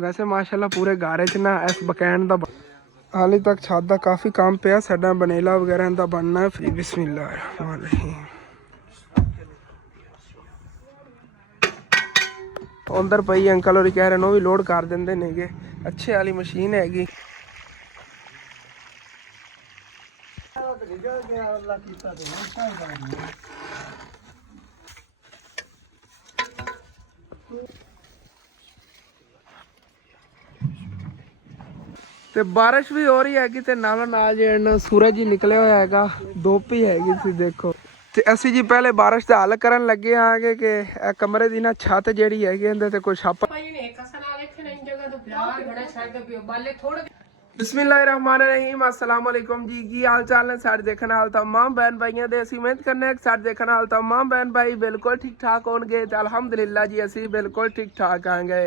वैसे माशाल्लाह पूरे गारे च ना इस बकैन दा हाले तक छत दा काफ़ी काम पिया साडा बनेला वगैरह दा बनना है। फिर बिस्मिल्लाह अंदर पई अंकल और कह रहे हैं भी लोड कर देंगे नेगे। अच्छे वाली मशीन हैगी। ਤੇ ਬਾਰਿਸ਼ ਵੀ ਹੋ ਰਹੀ ਹੈਗੀ ਤੇ ਨਾਲੋਂ ਨਾਲ ਜਿਹੜਾ ਸੂਰਜ ਹੀ ਨਿਕਲਿਆ ਹੋਇਆ ਹੈਗਾ। ਧੁੱਪ ਹੀ ਹੈਗੀ ਤੁਸੀਂ ਦੇਖੋ। ਤੇ ਅਸੀਂ ਜੀ ਪਹਿਲੇ ਬਾਰਿਸ਼ ਦਾ ਹੱਲ ਕਰਨ ਲੱਗੇ ਆਂਗੇ ਕਿ ਇਹ ਕਮਰੇ ਦੀ ਨਾ ਛੱਤ ਜਿਹੜੀ ਹੈਗੀ ਇਹਦੇ ਤੇ ਕੋਈ ਛਾਪਾ ਬਿਸਮਿਲ੍ਲਾਹਿਰਰਹਿਮਾਨਿਰਰਹੀਮ अस्सलाम वालेकुम जी की हाल चाल ने सारे देखने वाले तमाम बहन भाइयों दे ਅਸੀਂ उम्मीद करने सारे देखने वाले तमाम बहन भाई बिल्कुल ठीक ठाक होंगे ते अल्हम्दुलिल्लाह जी ਅਸੀਂ बिल्कुल ठीक ठाक आंगे।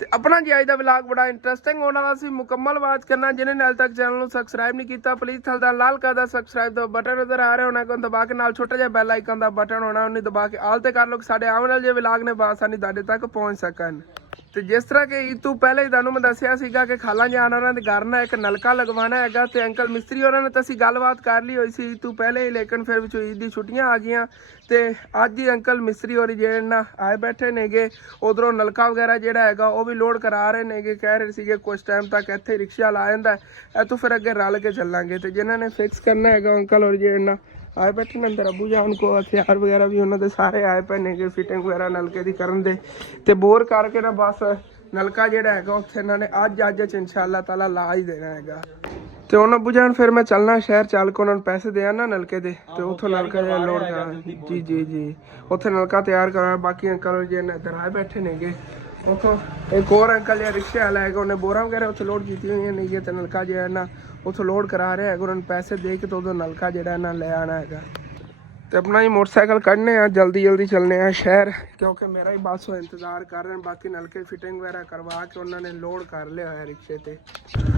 ਤੇ ਆਪਣਾ ਜੀ ਅੱਜ ਦਾ ਵਲੌਗ ਬੜਾ ਇੰਟਰਸਟਿੰਗ ਹੋਣ ਵਾਲਾ ਸੀ ਮੁਕੰਮਲ ਵਾਚ ਕਰਨਾ। ਜਿਹਨੇ ਹਾਲ ਤੱਕ ਚੈਨਲ ਨੂੰ ਸਬਸਕ੍ਰਾਈਬ ਨਹੀਂ ਕੀਤਾ ਪਲੀਜ਼ ਥੱਲੇ ਦਾ ਲਾਲ ਕਲਰ ਦਾ ਸਬਸਕ੍ਰਾਈਬ ਦਾ ਬਟਨ ਨਜ਼ਰ ਆ ਰਿਹਾ ਹੋਣਾ, ਉਹਨੂੰ ਦਬਾ ਕੇ ਨਾਲ ਛੋਟਾ ਜਿਹਾ ਬੈਲ ਆਈਕਨ ਦਾ ਬਟਨ ਹੋਣਾ, ਉਹਨੂੰ ਦਬਾ ਕੇ ਆਲ ਤੇ ਕਰ ਲਓ ਕਿ ਸਾਡੇ ਆਉਣ ਵਾਲੇ ਵਲੌਗ ਨੇ ਬਾਸਾਨੀ ਤੁਹਾਡੇ ਤੱਕ ਪਹੁੰਚ ਸਕਣ। ਤੇ ਜਿਸ ਤਰ੍ਹਾਂ ਕਿ ਈਦ ਤੋਂ ਪਹਿਲੇ ਹੀ ਤੁਹਾਨੂੰ ਮੈਂ ਦੱਸਿਆ ਸੀਗਾ ਕਿ ਖਾਲਾ ਜਾਨ ਉਹਨਾਂ ਦੇ ਘਰ ਨਾ ਇੱਕ ਨਲਕਾ ਲਗਵਾਉਣਾ ਹੈਗਾ ਤੇ ਅੰਕਲ ਮਿਸਤਰੀ ਉਹਨਾਂ ਨੇ ਤਾਂ ਅਸੀਂ ਗੱਲਬਾਤ ਕਰ ਲਈ ਹੋਈ ਸੀ ਈਦ ਤੋਂ ਪਹਿਲੇ ਹੀ, ਲੇਕਿਨ ਫਿਰ ਵਿੱਚੋਂ ਈਦ ਦੀ ਛੁੱਟੀਆਂ ਆ ਗਈਆਂ ਤੇ ਅੱਜ ਹੀ ਅੰਕਲ ਮਿਸਤਰੀ ਹੋਰੀ ਜਿਹੜੇ ਨਾ ਆਏ ਬੈਠੇ ਨੇਗੇ। ਉਧਰੋਂ ਨਲਕਾ ਵਗੈਰਾ ਜਿਹੜਾ ਹੈਗਾ ਉਹ ਵੀ ਲੋਡ ਕਰਾ ਰਹੇ ਨੇਗੇ। ਕਹਿ ਰਹੇ ਸੀਗੇ ਕੁਝ ਟਾਈਮ ਤੱਕ ਇੱਥੇ ਰਿਕਸ਼ਾ ਲਾ ਜਾਂਦਾ, ਇੱਥੋਂ ਫਿਰ ਅੱਗੇ ਰਲ ਕੇ ਚੱਲਾਂਗੇ। ਤੇ ਜਿਨ੍ਹਾਂ ਨੇ ਫਿਕਸ ਕਰਨਾ ਹੈਗਾ ਅੰਕਲ ਹੋਰੀ ਜਿਹੜੇ ਨਾ आए बैठे ने अंदर अबू जान को हथियार वगैरह भी उन्होंने सारे आए पे ने फिटिंग वगैरह नलके की करन दे ते बोर करके ना बस नलका जिहड़ा हैगा उत्थे इन्होंने अज इंशाअल्लाह ताला ला ही देना हैगा। ते हुण अबू जान फिर मैं चलना शहर चल के उन्होंने पैसे दे ना नलके दे ते उत्थों नलका जिहड़ा लोड करा जी जी जी उत्थे नलका तैयार करा। बाकी अंकल जी इधर आए बैठे नेगे। उतो एक और अंकल जिहा रिक्शे वाला हैगा उन्हें बोरा वगैरह उत्थे लोड की हुई नहीं ते नलका जिहड़ा ना उतो लोड करा रहा है। उन्होंने पैसे दे के तो उदों नलका जिहड़ा ना ले आना है। तो अपना ही मोटरसाइकिल कढ़ने जल्दी जल्दी चलने शहर क्योंकि मेरा ही बस इंतज़ार कर रहे हैं। बाकी नलके फिटिंग वगैरह करवा के उन्होंने लोड कर लिया है रिक्शे ते।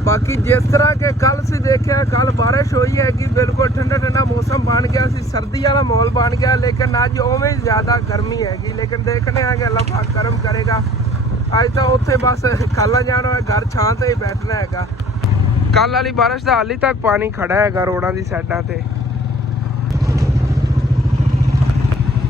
बाकी जिस तरह के कल से देखा कल बारिश हुई है कि बिल्कुल ठंडा ठंडा मौसम बन गया सी, सर्दी वाला माहौल बन गया, लेकिन अज उवें ज़्यादा गर्मी हैगी। लेकिन देखने हैं कि अल्लाह पाक करम करेगा। अज तो उत्थे बस खाला जाना है घर छां ते ही बैठना हैगा। कल वाली बारिश का हाली तक पानी खड़ा है रोडों की साइडों से।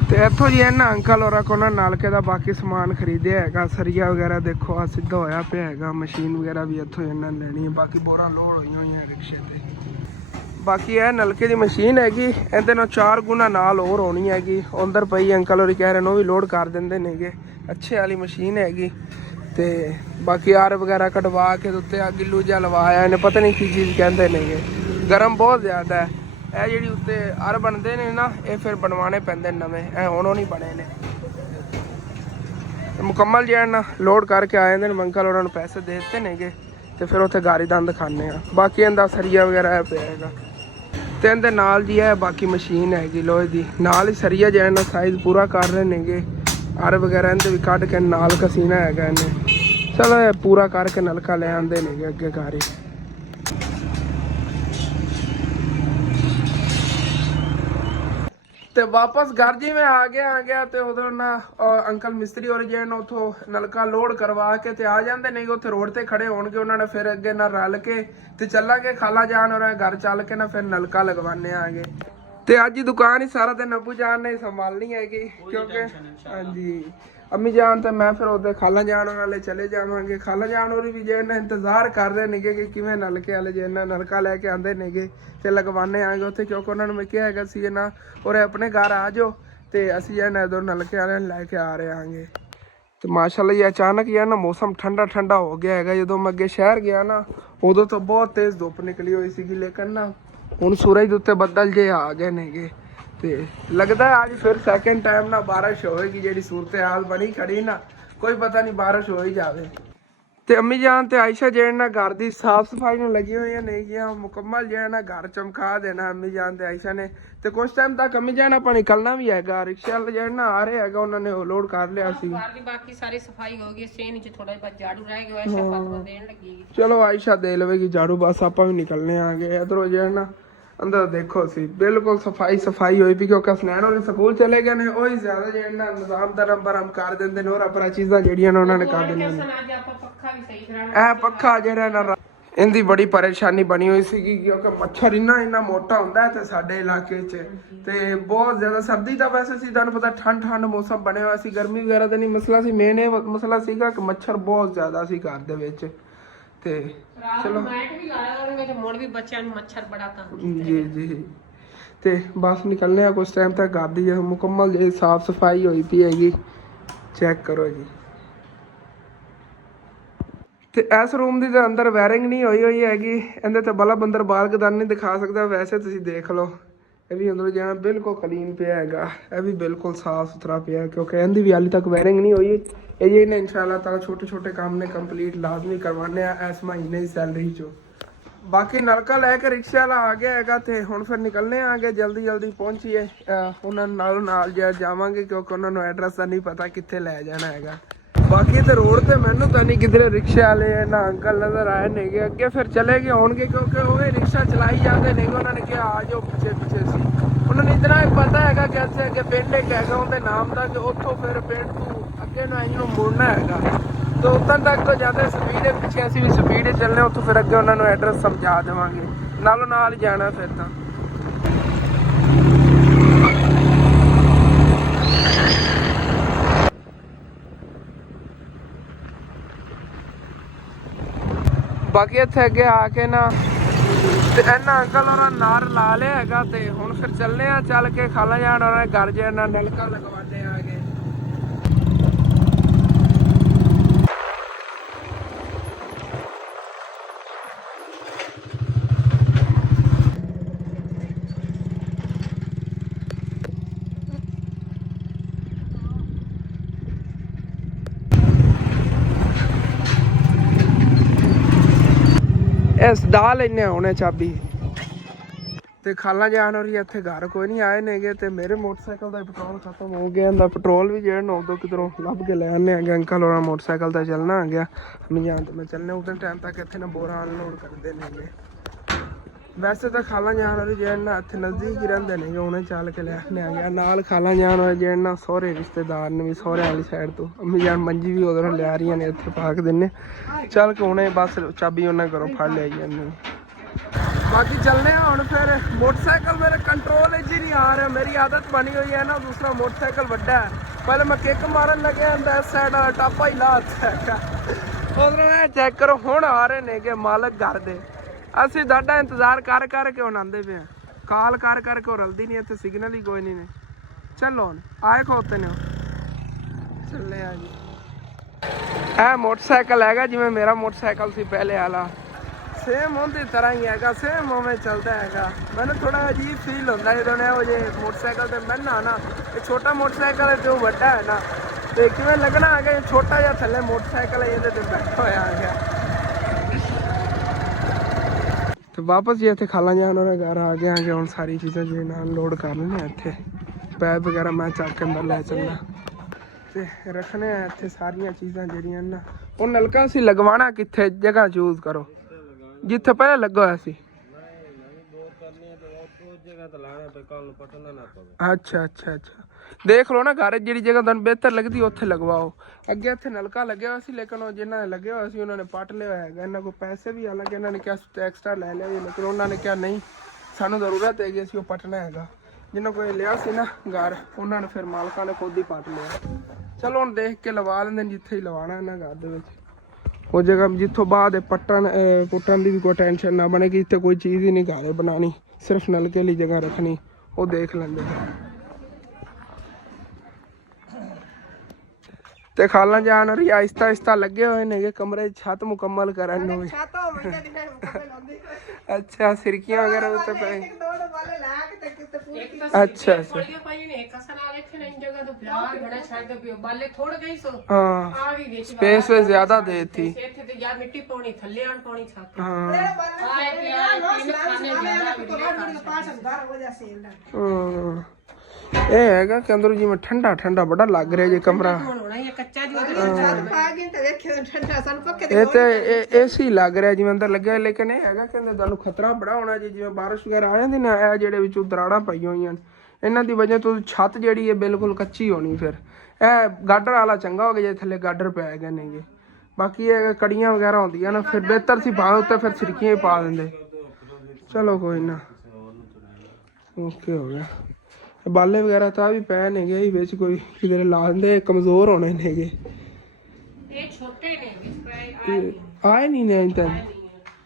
तो इतों जी इन्होंने अंकल और को ना नलके का बाकी समान खरीदया है। सरिया वगैरह देखो आ सीधा होया पे है। मशीन वगैरह भी इतों इन्होंने लेनी है। बाकी बोरा लोड हुई हैं रिक्शे से। बाकी यह नलके की मशीन हैगी इहदे नाल 4 गुना नाल होर होनी हैगी। अंदर पई अंकल और कह रहे हैं भी लोड कर देंगे नेगे। अच्छे वाली मशीन हैगी। तो बाकी आर वगैरह कटवा के उत्ते गिल्लू जहा लवाया इन्हें पता नहीं की चीज़ कहते नेगे। गर्म बहुत ज़्यादा है। ਇਹ ਜਿਹੜੀ ਉੱਤੇ ਅਰ ਬਣਦੇ ਨੇ ਨਾ ਇਹ ਫਿਰ ਬਣਵਾਉਣੇ ਪੈਂਦੇ ਨਵੇਂ, ਇਹ ਹੁਣ ਨਹੀਂ ਬਣੇ ਨੇ। ਮੁਕੰਮਲ ਜਿਹੜਾ ਨਾ ਲੋਡ ਕਰਕੇ ਆ ਜਾਂਦੇ ਨੇ ਅੰਕਲ ਉਹਨਾਂ ਨੂੰ ਪੈਸੇ ਦੇ ਦਿੱਤੇ ਨੇਗੇ ਤੇ ਫਿਰ ਉੱਥੇ ਗਾਰੀ ਦੰਦ ਖਾਣੇ ਆ। ਬਾਕੀ ਇਹਦਾ ਸਰੀਆ ਵਗੈਰਾ ਪਿਆ ਹੈਗਾ ਤੇ ਇਹਦੇ ਨਾਲ ਜੀ ਹੈ ਬਾਕੀ ਮਸ਼ੀਨ ਹੈਗੀ ਲੋਹੇ ਦੀ ਨਾਲ ਹੀ ਸਰੀਆ ਜਿਹੜਾ ਨਾ ਸਾਈਜ਼ ਪੂਰਾ ਕਰ ਰਹੇ ਨੇਗੇ। ਅਰ ਵਗੈਰਾ ਇਹਦੇ ਵੀ ਕੱਢ ਕੇ ਨਾਲ ਕਸੀਨਾ ਹੈਗਾ ਇਹਨੇ। ਚਲੋ ਇਹ ਪੂਰਾ ਕਰਕੇ ਨਲਕਾ ਲੈ ਆਉਂਦੇ ਨੇਗੇ ਅੱਗੇ ਗਾਰੀ। ਤੇ ਵਾਪਸ घर जी में आ गया ਤੇ ਉਦੋਂ ਨਾ ਅੰਕਲ ਮਿਸਤਰੀ ਹੋਰ ਜਿਹੜੇ ਨੇ ਉਥੋਂ ਨਲਕਾ ਲੋਡ ਕਰਵਾ ਕੇ ਤੇ ਆ ਜਾਂਦੇ ਨੇ ਉੱਥੇ ਰੋਡ ਤੇ ਖੜੇ ਹੋਣਗੇ। ਉਹਨਾਂ ਨੇ ਫਿਰ ਅੱਗੇ ਨਾਲ ਰਲ ਕੇ ਤੇ ਚੱਲਾਂਗੇ ਖਾਲਾ ਜਾਨ ਉਹਨਾਂ ਦੇ ਘਰ ਚੱਲ ਕੇ ਨਾ ਫਿਰ ਨਲਕਾ ਲਗਵਾਣੇ ਆਗੇ। ਤੇ ਅੱਜ ਹੀ ਦੁਕਾਨ ਹੀ ਸਾਰਾ ਦਿਨ ਅਬੂ ਜਾਨ ਨੇ ਸੰਭਾਲਣੀ ਹੈਗੀ ਕਿਉਂਕਿ ਹਾਂਜੀ अम्मी जान तो मैं फिर उधर खाला जान वाले चले जावांगे। खाला जान और भी जो इंतजार कर रहे नेगे कि किवें नलके वाले जो नलका लैके आते नेगे ते लगवाने आएंगे उत्थे क्योंकि उन्होंने मैं कहा है सी ना और अपने घर आ जाओ तो असी जो इधर नलके वाले लैके आ रहे आएंगे। तो माशाल्लाह ये अचानक ही ना मौसम ठंडा ठंडा हो गया है। जो मैं अगे शहर गया ना उदों तो बहुत तेज़ धुप निकली हुई सी, लेकिन ना हुण सूरज के उत्ते बदल जे आ गए नेगे। तो लगता है आज फिर सैकेंड टाइम ना बारिश होएगी। जी सूरत हाल बनी खड़ी ना कोई पता नहीं बारिश हो ही जाए। तो अम्मी जान तो आयशा जो ना घर की साफ सफाई में लगी हुई नहीं मुकम्मल जो ना घर चमका देना अम्मी जान तो आयशा ने। तो कुछ टाइम तक अम्मी जान अपना निकलना भी है। रिक्शा जो ना आ रहे है उन्होंने लोड कर लिया सी। बाकी सारी सफाई हो गई से नीचे थोड़ा झाड़ू रह गया आयशा देन लगी। चलो आयशा दे लवेगी झाड़ू बस आप भी निकलने आ गए। इधरों जो ना ਅੰਦਰ ਦੇਖੋ ਸੀ ਬਿਲਕੁਲ ਸਫਾਈ ਹੋਈ ਵੀ ਕਿਉਂਕਿ ਹਸਨੈਨ ਹੋਣੀ ਸਕੂਲ ਚਲੇ ਗਏ ਨੇ ਉਹੀ ਜ਼ਿਆਦਾ ਜਿਹੜਾ ਨਿਜ਼ਾਮ ਦਾ ਨੰਬਰ ਹਮ ਕਰ ਦਿੰਦੇ ਨੇ ਹੋਰ ਆਪਣਾ ਚੀਜ਼ਾਂ ਜਿਹੜੀਆਂ ਨੇ ਉਹਨਾਂ ਨੇ ਕਰ ਦਿੰਦੇ ਨੇ ਅੱਜ ਆਪਾਂ ਪੱਖਾ ਵੀ ਸਹੀ ਕਰਾਉਣਾ ਇਹ ਪੱਖਾ ਜਿਹੜਾ ਨਾ ਇਹਦੀ ਬੜੀ ਪਰੇਸ਼ਾਨੀ ਬਣੀ ਹੋਈ ਸੀਗੀ ਕਿਉਂਕਿ ਮੱਛਰ ਇੰਨਾ ਮੋਟਾ ਹੁੰਦਾ ਹੈ ਤੇ ਸਾਡੇ ਇਲਾਕੇ 'ਚ ਤੇ ਬਹੁਤ ਜ਼ਿਆਦਾ ਸਰਦੀ ਦਾ ਵੈਸੇ ਸੀ ਤੁਹਾਨੂੰ ਪਤਾ ਠੰਡ ਮੌਸਮ ਬਣਿਆ ਹੋਇਆ ਸੀ ਗਰਮੀ ਵਗੈਰਾ ਦਾ ਨਹੀਂ ਮਸਲਾ ਸੀ ਮੇਨ ਇਹ ਮਸਲਾ ਸੀਗਾ ਕਿ ਮੱਛਰ ਬਹੁਤ ਜ਼ਿਆਦਾ ਸੀ ਘਰ ਦੇ ਵਿੱਚ ਤੇ ਚਲੋ ਮੈਟ ਵੀ ਲਾਇਆ ਹੋਣਗੇ ਤੇ ਮੁੜ ਵੀ ਬੱਚਿਆਂ ਨੂੰ ਮੱਛਰ ਬੜਾ ਤੰਗ ਜੀ ਤੇ ਬਸ ਨਿਕਲਨੇ ਆ ਕੁਝ ਟਾਈਮ ਤੱਕ ਘਰ ਦੀ ਮੁਕੰਮਲ ਜਿਹੜੀ ਸਾਫ ਸਫਾਈ ਹੋਈ ਪਈ ਹੈਗੀ ਚੈੱਕ ਕਰੋ ਜੀ ਤੇ ਇਸ ਰੂਮ ਦੀ ਤਾਂ ਅੰਦਰ ਵਾਇਰਿੰਗ ਨਹੀਂ ਹੋਈ ਹੈਗੀ ਇਹਦੇ ਤੇ ਬਲਬ ਅੰਦਰ ਬਾਲਕਦਾਨ ਨਹੀਂ ਦਿਖਾ ਸਕਦਾ ਵੈਸੇ ਤੁਸੀਂ ਦੇਖ ਲਓ ਇਹ ਵੀ ਅੰਦਰੋਂ ਜਾਣਾ ਬਿਲਕੁਲ ਕਲੀਨ ਪਿਆ ਹੈਗਾ ਇਹ ਵੀ ਬਿਲਕੁਲ ਸਾਫ ਸੁਥਰਾ ਪਿਆ ਕਿਉਂਕਿ ਇਹਦੀ ਵੀ ਹਾਲੇ ਤੱਕ ਵਾਇਰਿੰਗ ਨਹੀਂ ਹੋਈ ਇਹ ਜੀ ਨੇ ਇਨਸ਼ਾਅੱਲਾ ਤਾਂ ਛੋਟੇ ਕੰਮ ਨੇ ਕੰਪਲੀਟ ਲਾਜ਼ਮੀ ਕਰਵਾਉਣੇ ਆ ਇਸ ਮਹੀਨੇ ਦੀ ਸੈਲਰੀ ਚੋਂ ਬਾਕੀ ਨਲਕਾ ਲੈ ਕੇ ਰਿਕਸ਼ਾ ਵਾਲਾ ਆ ਗਿਆ ਹੈਗਾ ਤੇ ਹੁਣ ਫਿਰ ਨਿਕਲਨੇ ਆਗੇ ਜਲਦੀ ਪਹੁੰਚੀਏ ਉਹਨਾਂ ਨਾਲ ਜਾਵਾਂਗੇ ਕਿਉਂਕਿ ਉਹਨਾਂ ਨੂੰ ਐਡਰੈਸ ਦਾ ਨਹੀਂ ਪਤਾ ਕਿੱਥੇ ਲੈ ਜਾਣਾ ਹੈਗਾ ਬਾਕੀ ਤੇ ਰੋਡ ਤੇ ਮੈਨੂੰ ਤਾਂ ਨਹੀਂ ਕਿਧਰੇ ਰਿਕਸ਼ਾ ਵਾਲੇ ਨਾ ਅੰਕਲ ਨਜ਼ਰ ਆਏ ਨੇਗੇ ਅੱਗੇ ਫਿਰ ਚਲੇ ਗਏ ਹੋਣਗੇ ਕਿਉਂਕਿ ਉਹ ਰਿਕਸ਼ਾ ਚਲਾਈ ਜਾਂਦੇ ਨੇਗੇ ਉਹਨਾਂ ਨੇ ਕਿਹਾ ਆ ਜਾਓ ਪਿੱਛੇ ਸੀ ਉਹਨਾਂ ਨੂੰ ਇਤਨਾ ਪਤਾ ਹੈਗਾ ਕਿ ਇੱਥੇ ਅੱਗੇ ਪਿੰਡ ਇੱਕ ਹੈਗਾ ਉਹਦੇ ਨਾਮ ਦਾ ਕਿ ਉੱਥੋਂ ਫਿਰ ਪਿੰਡ ਤੋਂ ਅੱਗੇ ਨੂੰ ਇਹਨੂੰ ਮੁੜਨਾ ਹੈਗਾ ਤੇ ਉੱਤੋਂ ਤੱਕ ਤੋਂ ਜਾਂਦੇ ਸਪੀਡ ਪਿੱਛੇ ਅਸੀਂ ਵੀ ਸਪੀਡ ਚੱਲਨੇ ਉੱਥੋਂ ਫਿਰ ਅੱਗੇ ਉਹਨਾਂ ਨੂੰ ਐਡਰੈਸ ਸਮਝਾ ਦੇਵਾਂਗੇ ਨਾਲ ਹੀ ਜਾਣਾ ਫਿਰ ਤਾਂ ਬਾਕੀ ਇੱਥੇ ਅੱਗੇ ਆ ਕੇ ਨਾ ਤੇ ਇਹਨਾਂ ਅੰਕਲ ਉਹਨਾਂ ਨਾਰ ਲਾ ਲਿਆ ਹੈਗਾ ਤੇ ਹੁਣ ਫਿਰ ਚੱਲਨੇ ਆ ਚੱਲ ਕੇ ਖਾਲਾ ਜਾਣ ਉਹਨਾਂ ਦੇ ਘਰ ਜਾਣਾ ਨਲਕਾ ਲਗਵਾਉਂਦੇ ਆਗੇ ਇਸ ਦਾ ਲੈਨੇ ਆਉਣੇ ਚਾਬੀ ਤੇ ਖਾਲਾ ਜਾਣ ਰਹੀ ਇੱਥੇ ਘਰ ਕੋਈ ਨਹੀਂ ਆਏ ਨੇਗੇ ਤੇ ਮੇਰੇ ਮੋਟਰਸਾਈਕਲ ਦਾ ਪੈਟਰੋਲ ਖਤਮ ਹੋ ਗਿਆ ਇਹਦਾ ਪੈਟਰੋਲ ਵੀ ਜਿਹੜਾ ਨਾ ਉਦੋਂ ਕਿਧਰੋਂ ਲੱਭ ਕੇ ਲੈ ਆਨੇ ਆਗੇ ਅੰਕਲ ਹੋਣਾ ਮੋਟਰਸਾਈਕਲ ਤਾਂ ਚੱਲਣਾ ਆ ਗਿਆ ਮੈਂ ਜਾਣ ਤੇ ਮੈਂ ਚੱਲਣੇ ਉਦੋਂ ਟਾਈਮ ਤੱਕ ਇੱਥੇ ਨਾ ਬੋਰਾ ਅਨਲੋਡ ਕਰਦੇ ਨੇਗੇ ਵੈਸੇ ਤਾਂ ਖਾਲਾ ਜਾਣ ਵਾਲੀ ਜਿਹੜਾ ਨਾ ਇੱਥੇ ਨਜ਼ਦੀਕ ਹੀ ਰਹਿੰਦੇ ਨੇਗੇ ਉਹਨੇ ਚੱਲ ਕੇ ਲੈ ਆਨੇ ਆ ਗਿਆ ਨਾਲ ਖਾਲਾ ਜਾਣ ਵਾਲੇ ਜਿਹੜਾ ਨਾ ਸਹੁਰੇ ਰਿਸ਼ਤੇਦਾਰ ਨੇ ਵੀ ਸਹੁਰਿਆਂ ਵਾਲੀ ਸਾਈਡ ਤੋਂ ਅੰਮੀ ਜਾਨ ਮੰਜੀ ਵੀ ਉਧਰੋਂ ਲਿਆ ਰਹੀਆਂ ਨੇ ਇੱਥੇ ਪਾ ਕੇ ਦਿੰਨੇ ਚੱਲ ਕੇ ਉਹਨੇ ਬਸ ਚਾਬੀ ਉਹਨਾਂ ਘਰੋਂ ਫੜ ਲਿਆਈ ਜਾਂਦੀ ਬਾਕੀ ਚੱਲਨੇ ਆ ਹੁਣ ਫਿਰ ਮੋਟਰਸਾਈਕਲ ਮੇਰੇ ਕੰਟਰੋਲ 'ਚ ਹੀ ਨਹੀਂ ਆ ਰਿਹਾ ਮੇਰੀ ਆਦਤ ਬਣੀ ਹੋਈ ਹੈ ਨਾ ਦੂਸਰਾ ਮੋਟਰਸਾਈਕਲ ਵੱਡਾ ਹੈ ਪਹਿਲੇ ਮੈਂ ਕਿੱਕ ਮਾਰਨ ਲੱਗਿਆ ਹੁੰਦਾ ਇਸ ਸਾਈਡ ਵਾਲਾ ਟਾਪਾ ਹੀ ਲਾਤਾ ਹੈਗਾ ਉਧਰੋਂ ਇਹ ਚੈੱਕ ਕਰੋ ਹੁਣ ਆ ਰਹੇ ਨੇਗੇ ਮਾਲਕ ਘਰ ਦੇ ਅਸੀਂ ਤੁਹਾਡਾ ਇੰਤਜ਼ਾਰ ਕਰ ਕੇ ਹੁਣ ਆਉਂਦੇ ਪਏ ਕਾਲ ਕਰ ਕੇ ਉਹ ਰਲਦੀ ਨਹੀਂ ਇੱਥੇ ਸਿਗਨਲ ਹੀ ਕੋਈ ਨਹੀਂ ਨੇ ਚਲੋ ਹੁਣ ਆਏ ਖੋਤੇ ਨੇ ਚੱਲੇ ਆ ਜੀ ਇਹ ਮੋਟਰਸਾਈਕਲ ਹੈਗਾ ਜਿਵੇਂ ਮੇਰਾ ਮੋਟਰਸਾਈਕਲ ਸੀ ਪਹਿਲੇ ਵਾਲਾ ਸੇਮ ਉਹਦੀ ਤਰ੍ਹਾਂ ਹੀ ਹੈਗਾ ਸੇਮ ਉਵੇਂ ਚੱਲਦਾ ਹੈਗਾ ਮੈਨੂੰ ਥੋੜਾ ਅਜੀਬ ਫੀਲ ਹੁੰਦਾ ਜਦੋਂ ਇਹੋ ਜਿਹੇ ਮੋਟਰਸਾਈਕਲ ਤੇ ਮੈਂ ਨਾ ਇਹ ਛੋਟਾ ਮੋਟਰਸਾਈਕਲ ਹੈ ਤੇ ਉਹ ਵੱਡਾ ਹੈ ਨਾ ਤੇ ਕਿਵੇਂ ਲੱਗਣਾ ਹੈਗਾ ਛੋਟਾ ਜਿਹਾ ਥੱਲੇ ਮੋਟਰਸਾਈਕਲ ਹੈ ਇਹਦੇ ਤੇ ਬੈਠਾ ਹੋਇਆ ਹੈਗਾ ਤੇ ਵਾਪਸ ਜੀ ਇੱਥੇ ਖਾਲਾ ਜਾਣ ਉਹਨਾਂ ਘਰ ਆ ਗਏ ਆਂਗੇ ਹੁਣ ਸਾਰੀ ਚੀਜ਼ਾਂ ਜਿਹੜੇ ਨਾਲ ਲੋਡ ਕਰ ਲੈਣੇ ਇੱਥੇ ਪੈਪ ਵਗੈਰਾ ਮੈਂ ਚੱਕ ਕੇ ਅੰਦਰ ਲੈ ਚੱਲਣਾ ਤੇ ਰੱਖਣੇ ਆ ਇੱਥੇ ਸਾਰੀਆਂ ਚੀਜ਼ਾਂ ਜਿਹੜੀਆਂ ਨਾ ਉਹ ਨਲਕਾ ਸੀ ਲਗਵਾਉਣਾ ਕਿੱਥੇ ਜਗ੍ਹਾ ਚੂਜ਼ ਕਰੋ ਜਿੱਥੇ ਪਹਿਲੇ ਲੱਗਾ ਹੋਇਆ ਸੀ ਅੱਛਾ ਦੇਖ ਲਓ ਨਾ ਘਰ ਜਿਹੜੀ ਜਗ੍ਹਾ ਤੁਹਾਨੂੰ ਬਿਹਤਰ ਲੱਗਦੀ ਉੱਥੇ ਲਗਵਾਓ ਅੱਗੇ ਇੱਥੇ ਨਲਕਾ ਲੱਗਿਆ ਹੋਇਆ ਸੀ ਲੇਕਿਨ ਉਹ ਜਿਨ੍ਹਾਂ ਨੇ ਲੱਗਿਆ ਹੋਇਆ ਸੀ ਉਹਨਾਂ ਨੇ ਪੱਟ ਲਿਆ ਹੋਇਆ ਹੈਗਾ ਇਹਨਾਂ ਕੋਲ ਪੈਸੇ ਵੀ ਹਾਲਾਂਕਿ ਇਹਨਾਂ ਨੇ ਕਿਹਾ ਐਕਸਟਰਾ ਲੈ ਲਿਆ ਲੇਕਿਨ ਉਹਨਾਂ ਨੇ ਕਿਹਾ ਨਹੀਂ ਸਾਨੂੰ ਜ਼ਰੂਰਤ ਹੈਗੀ ਅਸੀਂ ਉਹ ਪੱਟਣਾ ਹੈਗਾ ਜਿਨ੍ਹਾਂ ਕੋਲ ਲਿਆ ਸੀ ਨਾ ਘਰ ਉਹਨਾਂ ਨੇ ਫਿਰ ਮਾਲਕਾਂ ਨੇ ਖੁਦ ਹੀ ਪੱਟ ਲਿਆ ਚਲੋ ਹੁਣ ਦੇਖ ਕੇ ਲਵਾ ਲੈਂਦੇ ਜਿੱਥੇ ਹੀ ਲਵਾਉਣਾ ਇਹਨਾਂ ਘਰ ਦੇ ਵਿੱਚ ਉਹ ਜਗ੍ਹਾ ਜਿੱਥੋਂ ਬਾਅਦ ਪੁੱਟਣ ਦੀ ਵੀ ਕੋਈ ਟੈਨਸ਼ਨ ਨਾ ਬਣੇ ਕਿ ਇੱਥੇ ਕੋਈ ਚੀਜ਼ ਹੀ ਨਹੀਂ ਘਰ ਬਣਾਉਣੀ ਸਿਰਫ ਨਲਕੇ ਲਈ ਜਗ੍ਹਾ ਰੱਖਣੀ ਉਹ ਦੇਖ ਲੈਂਦੇ ਤੇ ਖਾਲਾ ਜਾਣ ਰਹੀ ਆਹਿਸਤਾ ਲੱਗੇ ਹੋਏ ਨੇਗੇ ਕਮਰੇ ਛੱਤ ਮੁਕੰਮਲ ਕਰਨ ਨੂੰ ਵੀ ਅੱਛਾ ਸਿਰਕੀਆਂ ਵਗੈਰਾ ਉੱਤੇ ਪਏ ਅੱਛਾ स्पेस वे ज्यादा दे थी मिट्टी पानी थल्ले आन पानी छत ਇਹ ਹੈਗਾ ਕਿ ਅੰਦਰੋਂ ਜਿਵੇਂ ਠੰਡਾ ਠੰਡਾ ਬੜਾ ਲੱਗ ਰਿਹਾ ਜੇ ਕਮਰਾ। ਹੋਣਾ ਹੀ ਕੱਚਾ ਜੀ ਇਹ ਤੇ ਏਸੀ ਲੱਗ ਰਿਹਾ ਜਿਵੇਂ ਅੰਦਰ ਲੱਗਿਆ, ਲੇਕਿਨ ਇਹ ਹੈਗਾ ਕਹਿੰਦੇ ਤੁਹਾਨੂੰ ਖਤਰਾ ਬੜਾ ਹੋਣਾ ਜੀ, ਜਿਵੇਂ ਬਾਰਿਸ਼ ਵਗੈਰਾ ਆ ਜਾਂਦੀ ਨਾ, ਇਹ ਜਿਹੜੇ ਵਿੱਚੋਂ ਦਰਾੜਾਂ ਪਈਆਂ ਹੋਈਆਂ ਨੇ ਇਹਨਾਂ ਦੀ ਵਜ੍ਹਾ ਤੋਂ ਛੱਤ ਜਿਹੜੀ ਹੈ ਬਿਲਕੁਲ ਕੱਚੀ ਹੋਣੀ। ਫਿਰ ਇਹ ਗਾਡਰ ਵਾਲਾ ਚੰਗਾ ਹੋ ਗਿਆ ਜੇ ਥੱਲੇ ਗਾਡਰ ਪੈ ਗਏ ਨੇਗੇ। ਬਾਕੀ ਇਹ ਕੜੀਆਂ ਵਗੈਰਾ ਹੁੰਦੀਆਂ ਨਾ ਫਿਰ ਬਿਹਤਰ ਸੀ ਭਾਵੇਂ ਉੱਤੇ ਫਿਰ ਛਿੜਕੀਆਂ ਹੀ ਪਾ ਦਿੰਦੇ। ਚਲੋ ਕੋਈ ਨਾ, ਓਕੇ ਹੋ ਗਿਆ। ਬਾਲੇ ਵਗੈਰਾ ਤਾਂ ਵੀ ਪੈ ਨੇਗੇ ਵਿੱਚ, ਕੋਈ ਕਿਧਰੇ ਲਾ ਦਿੰਦੇ, ਕਮਜ਼ੋਰ ਹੋਣੇ ਨੇਗੇ। ਇਹ ਛੋਟੇ ਨੇ ਆਏ ਨਹੀਂ ਨੇ ਤਾਂ ਇਹ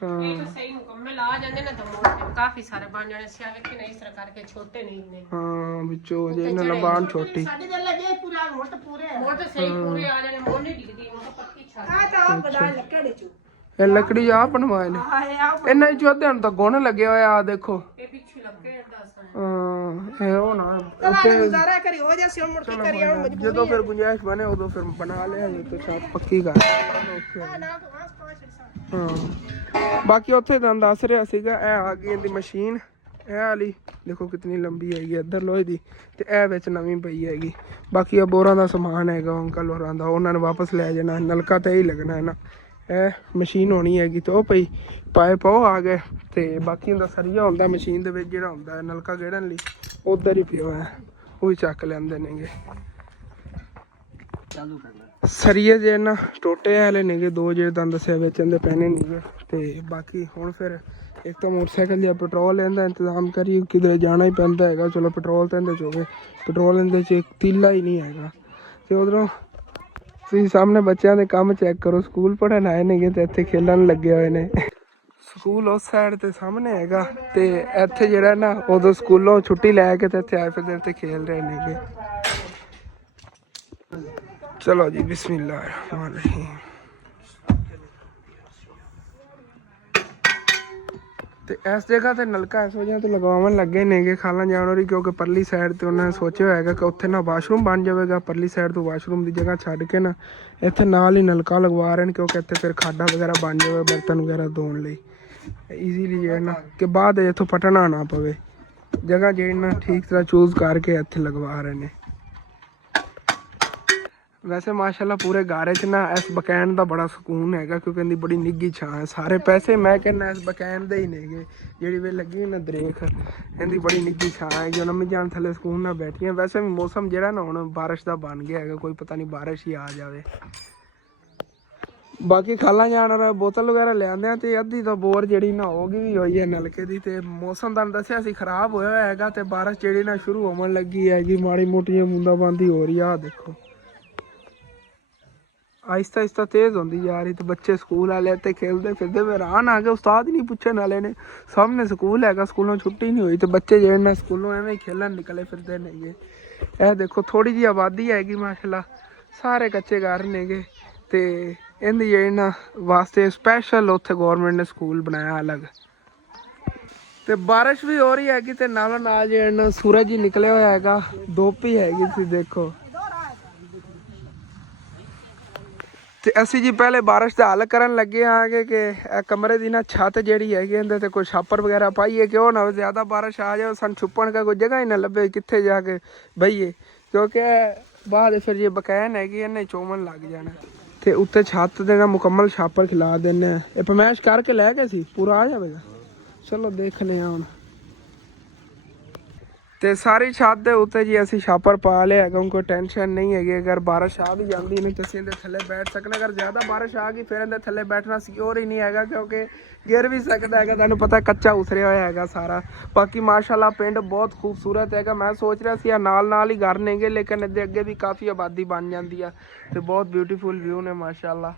ਤਾਂ ਸਹੀ ਮੁਕੰਮਲ ਆ ਜਾਂਦੇ ਨਾ ਤਾਂ ਕਾਫੀ ਸਾਰੇ ਬਣ ਜਾਣੇ ਸੀ। ਆ ਵੇਖੀ ਨਾ ਇਸ ਤਰ੍ਹਾਂ ਕਰਕੇ ਛੋਟੇ ਨਹੀਂ ਨੇ। ਹਾਂ ਵਿੱਚੋਂ ਜੇ ਇਹਨਾਂ ਲੰਬਾਨ ਛੋਟੀ ਸਾਡੇ ਦੇ ਲੱਗੇ ਪੂਰਾ ਮੋਟ ਸਹੀ ਪੂਰੇ ਆ ਜਾਣੇ, ਮੋੜ ਨਹੀਂ ਡਿੱਗਦੀ, ਮੋਟ ਪੱਕੀ ਛੱਡ ਆ ਤਾਂ ਉਹ ਬਣਾ ਲੱਕੜੇ ਚ। ਇਹ ਲੱਕੜੀ ਆ ਬਣਵਾਏ ਨੇ ਇਹਨਾਂ ਚ ਅੱਧਿਆਂ ਨੂੰ ਤਾਂ ਗੁਣ ਲੱਗਿਆ ਹੋਇਆ ਆ ਦੇਖੋ। ਇਹ ਪਿੱਛੇ ਲੱਗੇ ਦੱਸ ਇਹ ਉਹ ਨਾ ਉੱਤੇ ਗੁਜ਼ਾਰਾ ਕਰੀ ਹੋ ਜਾ ਸਿਰ ਮੁੜ ਕੇ ਕਰੀ ਆਉਣ ਮਜਬੂਰੀ। ਜਦੋਂ ਫਿਰ ਗੁੰਜਾਇਸ਼ ਬਣੇ ਉਦੋਂ ਫਿਰ ਬਣਾ ਲਿਆ ਜੇ ਤੇ ਛੱਤ ਪੱਕੀ ਕਰ। ਹਾਂ ਬਾਕੀ ਉੱਥੇ ਤੁਹਾਨੂੰ ਦੱਸ ਰਿਹਾ ਸੀਗਾ, ਇਹ ਆ ਗਈ ਇਹਦੀ ਮਸ਼ੀਨ, ਇਹ ਵਾਲੀ ਦੇਖੋ ਕਿਤਨੀ ਲੰਬੀ ਹੈਗੀ ਇੱਧਰ ਲੋਹੇ ਦੀ, ਤੇ ਇਹ ਵਿੱਚ ਨਵੀਂ ਪਈ ਹੈਗੀ। ਬਾਕੀ ਇਹ ਬੋਰਾਂ ਦਾ ਸਮਾਨ ਹੈਗਾ ਅੰਕਲ ਹੋਰਾਂ ਦਾ, ਉਹਨਾਂ ਨੇ ਵਾਪਸ ਲੈ ਜਾਣਾ, ਨਲਕਾ ਤੇ ਹੀ ਲੱਗਣਾ ਹੈ ਨਾ। ਇਹ ਮਸ਼ੀਨ ਹੋਣੀ ਹੈਗੀ ਤੇ ਉਹ ਪਈ ਪਾਈਪ ਉਹ ਆ ਗਏ, ਤੇ ਬਾਕੀ ਦਾ ਸਰੀਆ ਹੁੰਦਾ ਮਸ਼ੀਨ ਦੇ ਵਿੱਚ ਜਿਹੜਾ ਹੁੰਦਾ ਹੈ ਨਲਕਾ ਗੇੜਨ ਲਈ, ਉੱਧਰ ਹੀ ਪਿਆ ਹੋਇਆ, ਉਹ ਵੀ ਚੱਕ ਲੈਂਦੇ ਨੇਗੇ। ਸਰੀਏ ਜੇ ਨਾ ਟੋਟੇ ਵਾਲੇ ਨੇਗੇ ਦੋ, ਜਿਹੜੇ ਤੁਹਾਨੂੰ ਦੱਸਿਆ ਵਿੱਚ ਇਹਦੇ ਪੈਣੇ ਨੇਗੇ। ਤੇ ਬਾਕੀ ਹੁਣ ਫਿਰ ਇੱਕ ਤਾਂ ਮੋਟਰਸਾਈਕਲ ਜਾਂ ਪੈਟਰੋਲ ਇਹਦਾ ਇੰਤਜ਼ਾਮ ਕਰੀ, ਕਿਧਰੇ ਜਾਣਾ ਹੀ ਪੈਂਦਾ ਹੈਗਾ। ਚਲੋ ਪੈਟਰੋਲ ਤਾਂ ਇਹਦੇ 'ਚ ਹੋਵੇ, ਪੈਟਰੋਲ ਇਹਦੇ 'ਚ ਇੱਕ ਤੀਲਾ ਹੀ ਨਹੀਂ ਹੈਗਾ। ਤੇ ਉਧਰੋਂ ਤੁਸੀਂ ਸਾਹਮਣੇ ਬੱਚਿਆਂ ਦੇ ਕੰਮ ਚੈੱਕ ਕਰੋ, ਸਕੂਲ ਪੜ੍ਹਨ ਆਏ ਨੇਗੇ ਤੇ ਇੱਥੇ ਖੇਲਣ ਲੱਗੇ ਹੋਏ ਨੇ। ਸਕੂਲ ਉਸ ਸਾਈਡ ਤੇ ਸਾਹਮਣੇ ਹੈਗਾ, ਤੇ ਇੱਥੇ ਜਿਹੜਾ ਨਾ ਉਦੋਂ ਸਕੂਲੋਂ ਛੁੱਟੀ ਲੈ ਕੇ ਤੇ ਇੱਥੇ ਆਏ ਫਿਰ ਇੱਥੇ ਖੇਲ ਰਹੇ ਨੇਗੇ। ਚਲੋ ਜੀ ਬਿਸਮਿल्लाह रहमान रहीम। ਤੇ ਇਸ ਜਗ੍ਹਾ ਤੇ ਨਲਕਾ ਇਸ ਵਜ੍ਹਾ ਤੋਂ ਲਗਵਾਉਣ ਲੱਗੇ ਨੇਗੇ ਖਾਲਾਂ ਜਾਨਵਰੀ, ਕਿਉਂਕਿ ਪਰਲੀ ਸਾਈਡ ਤੇ ਉਹਨਾਂ ਨੇ ਸੋਚਿਆ ਹੋਏਗਾ ਕਿ ਉੱਥੇ ਨਾ ਵਾਸ਼ਰੂਮ ਬਣ ਜਾਵੇਗਾ। ਪਰਲੀ ਸਾਈਡ ਤੋਂ ਵਾਸ਼ਰੂਮ ਦੀ ਜਗ੍ਹਾ ਛੱਡ ਕੇ ਨਾ ਇੱਥੇ ਨਾਲ ਹੀ ਨਲਕਾ ਲਗਵਾ ਰਹੇ ਨੇ, ਕਿਉਂਕਿ ਇੱਥੇ ਫਿਰ ਖਾਡਾ ਵਗੈਰਾ ਬਣ ਜਾਵੇ ਬਰਤਨ ਵਗੈਰਾ ਧੋਣ ਲਈ ਈਜ਼ੀਲੀ, ਜਿਹੜਾ ਨਾ ਕਿ ਬਾਅਦ ਇੱਥੋਂ ਪਟਣਾ ਨਾ ਪਵੇ। ਜਗ੍ਹਾ ਜਿਹੜੀ ਨਾ ਠੀਕ ਤਰ੍ਹਾਂ ਚੂਜ਼ ਕਰਕੇ ਇੱਥੇ ਲਗਵਾ ਰਹੇ ਨੇ। ਵੈਸੇ ਮਾਸ਼ਾਅੱਲਾ ਪੂਰੇ ਗਾਰੇ 'ਚ ਨਾ ਇਸ ਬਕੈਨ ਦਾ ਬੜਾ ਸਕੂਨ ਹੈਗਾ, ਕਿਉਂਕਿ ਇਹਦੀ ਬੜੀ ਨਿੱਘੀ ਛਾਂ ਹੈ। ਸਾਰੇ ਪੈਸੇ ਮੈਂ ਕਹਿੰਦਾ ਇਸ ਬਕੈਨ ਦੇ ਹੀ ਨੇਗੇ, ਜਿਹੜੀ ਵੇ ਲੱਗੀ ਨਾ ਦਰੇਖ, ਇਹਦੀ ਬੜੀ ਨਿੱਘੀ ਛਾਂ ਹੈ। ਜੋ ਨਮੀ ਜਾਣ ਥੱਲੇ ਸਕੂਨ ਨਾਲ ਬੈਠੀਆਂ। ਵੈਸੇ ਵੀ ਮੌਸਮ ਜਿਹੜਾ ਨਾ ਹੁਣ ਬਾਰਿਸ਼ ਦਾ ਬਣ ਗਿਆ ਹੈਗਾ, ਕੋਈ ਪਤਾ ਨਹੀਂ ਬਾਰਿਸ਼ ਹੀ ਆ ਜਾਵੇ। ਬਾਕੀ ਖਾਲਾਂ ਜਾਣ ਬੋਤਲ ਵਗੈਰਾ ਲਿਆਂਦੇ ਆ, ਤੇ ਅੱਧੀ ਤਾਂ ਬੋਰ ਜਿਹੜੀ ਨਾ ਹੋ ਗਈ ਵੀ ਹੋਈ ਹੈ ਨਲਕੇ ਦੀ। ਤੇ ਮੌਸਮ ਤੁਹਾਨੂੰ ਦੱਸਿਆ ਸੀ ਖਰਾਬ ਹੋਇਆ ਹੋਇਆ ਹੈਗਾ, ਤੇ ਬਾਰਿਸ਼ ਜਿਹੜੀ ਨਾ ਸ਼ੁਰੂ ਹੋਣ ਲੱਗੀ ਹੈਗੀ, ਮਾੜੀ ਮੋਟੀ ਬੂੰਦਾਬਾਂਦੀ ਹੋ ਰਹੀ ਆ। ਦੇਖੋ ਆਹਿਸਤਾ ਆਹਿਸਤਾ ਤੇਜ਼ ਹੁੰਦੀ ਜਾ ਰਹੀ। ਤੇ ਬੱਚੇ ਸਕੂਲ ਵਾਲੇ ਇੱਥੇ ਖੇਲਦੇ ਫਿਰਦੇ, ਫਿਰ ਹੈਰਾਨ ਆ ਗਏ, ਉਸਤਾਦ ਹੀ ਨਹੀਂ ਪੁੱਛਣ ਵਾਲੇ ਨੇ। ਸਾਹਮਣੇ ਸਕੂਲ ਹੈਗਾ, ਸਕੂਲੋਂ ਛੁੱਟੀ ਨਹੀਂ ਹੋਈ ਤੇ ਬੱਚੇ ਜਿਹੜੇ ਨੇ ਸਕੂਲੋਂ ਐਵੇਂ ਹੀ ਖੇਲਣ ਨਿਕਲੇ ਫਿਰਦੇ ਨੇਗੇ। ਇਹ ਦੇਖੋ ਥੋੜੀ ਜਿਹੀ ਆਬਾਦੀ ਹੈਗੀ ਮਾਸ਼ਾਅੱਲਾ, ਸਾਰੇ ਕੱਚੇ ਘਰ ਨੇਗੇ। ਤੇ ਇਹਦੀ ਜਿਹੜੇ ਨਾ ਵਾਸਤੇ ਸਪੈਸ਼ਲ ਉੱਥੇ ਗੌਰਮੈਂਟ ਨੇ ਸਕੂਲ ਬਣਾਇਆ ਅਲੱਗ। ਤੇ ਬਾਰਿਸ਼ ਵੀ ਹੋ ਰਹੀ ਹੈਗੀ, ਤੇ ਨਾਲੋਂ ਨਾਲ ਜਿਹੜਾ ਨਾ ਸੂਰਜ ਹੀ ਨਿਕਲਿਆ ਹੋਇਆ ਹੈਗਾ, ਧੁੱਪ ਹੀ ਹੈਗੀ। ਤੁਸੀਂ ਦੇਖੋ ਤੇ ਅਸੀਂ ਜੀ ਪਹਿਲੇ ਬਾਰਿਸ਼ ਦਾ ਹੱਲ ਕਰਨ ਲੱਗੇ ਆਂਗੇ ਕਿ ਇਹ ਕਮਰੇ ਦੀ ਨਾ ਛੱਤ ਜਿਹੜੀ ਹੈਗੀ ਇਹਦੇ ਤੇ ਕੋਈ ਛਾਪਰ ਵਗੈਰਾ ਪਾਈਏ, ਕਿ ਉਹ ਨਾ ਜ਼ਿਆਦਾ ਬਾਰਿਸ਼ ਆ ਜਾਏ ਸਾਨੂੰ ਛੁਪਣ ਦਾ ਕੋਈ ਜਗ੍ਹਾ ਹੀ ਨਾ ਲੱਭੇ ਕਿੱਥੇ ਜਾ ਕੇ ਬਈਏ, ਕਿਉਂਕਿ ਬਾਅਦ ਫਿਰ ਜੇ ਬਕੈਨ ਹੈਗੀ ਇਹਨੇ ਚੋਮਣ ਲੱਗ ਜਾਣਾ। ਤੇ ਉੱਤੇ ਛੱਤ ਦੇ ਨਾਲ ਮੁਕੰਮਲ ਛਾਪਰ ਖਿਲਾ ਦਿੰਦੇ ਆ। ਇਹ ਪਮੈਸ਼ ਕਰਕੇ ਲੈ ਗਏ ਸੀ, ਪੂਰਾ ਆ ਜਾਵੇਗਾ। ਚਲੋ ਦੇਖਦੇ ਹਾਂ ਹੁਣ। ਤੇ ਸਾਰੀ ਛੱਤ ਦੇ ਉੱਤੇ ਜੀ ਅਸੀਂ ਛਾਪਰ ਪਾ ਲਿਆ ਹੈਗਾ, ਕੋਈ ਟੈਨਸ਼ਨ ਨਹੀਂ ਹੈਗੀ। ਅਗਰ ਬਾਰਿਸ਼ ਆ ਵੀ ਜਾਂਦੀ ਨਹੀਂ, ਤੁਸੀਂ ਇਹਦੇ ਥੱਲੇ ਬੈਠ ਸਕਦੇ। ਅਗਰ ਜ਼ਿਆਦਾ ਬਾਰਿਸ਼ ਆ ਗਈ ਫਿਰ ਇਹਦੇ ਥੱਲੇ ਬੈਠਣਾ ਸਿਕਿਉਰ ਹੀ ਨਹੀਂ ਹੈਗਾ, ਕਿਉਂਕਿ ਗਿਰ ਵੀ ਸਕਦਾ ਹੈਗਾ। ਤੁਹਾਨੂੰ ਪਤਾ ਕੱਚਾ ਉਤਰਿਆ ਹੋਇਆ ਹੈਗਾ ਸਾਰਾ। ਬਾਕੀ ਮਾਸ਼ਾਅੱਲਾ ਪਿੰਡ ਬਹੁਤ ਖੂਬਸੂਰਤ ਹੈਗਾ। ਮੈਂ ਸੋਚ ਰਿਹਾ ਸੀ ਨਾਲ ਹੀ ਘਰ ਨੇਗੇ, ਲੇਕਿਨ ਇਹਦੇ ਅੱਗੇ ਵੀ ਕਾਫੀ ਆਬਾਦੀ ਬਣ ਜਾਂਦੀ ਆ, ਤੇ ਬਹੁਤ ਬਿਊਟੀਫੁਲ ਵਿਊ ਨੇ ਮਾਸ਼ਾਅੱਲਾ।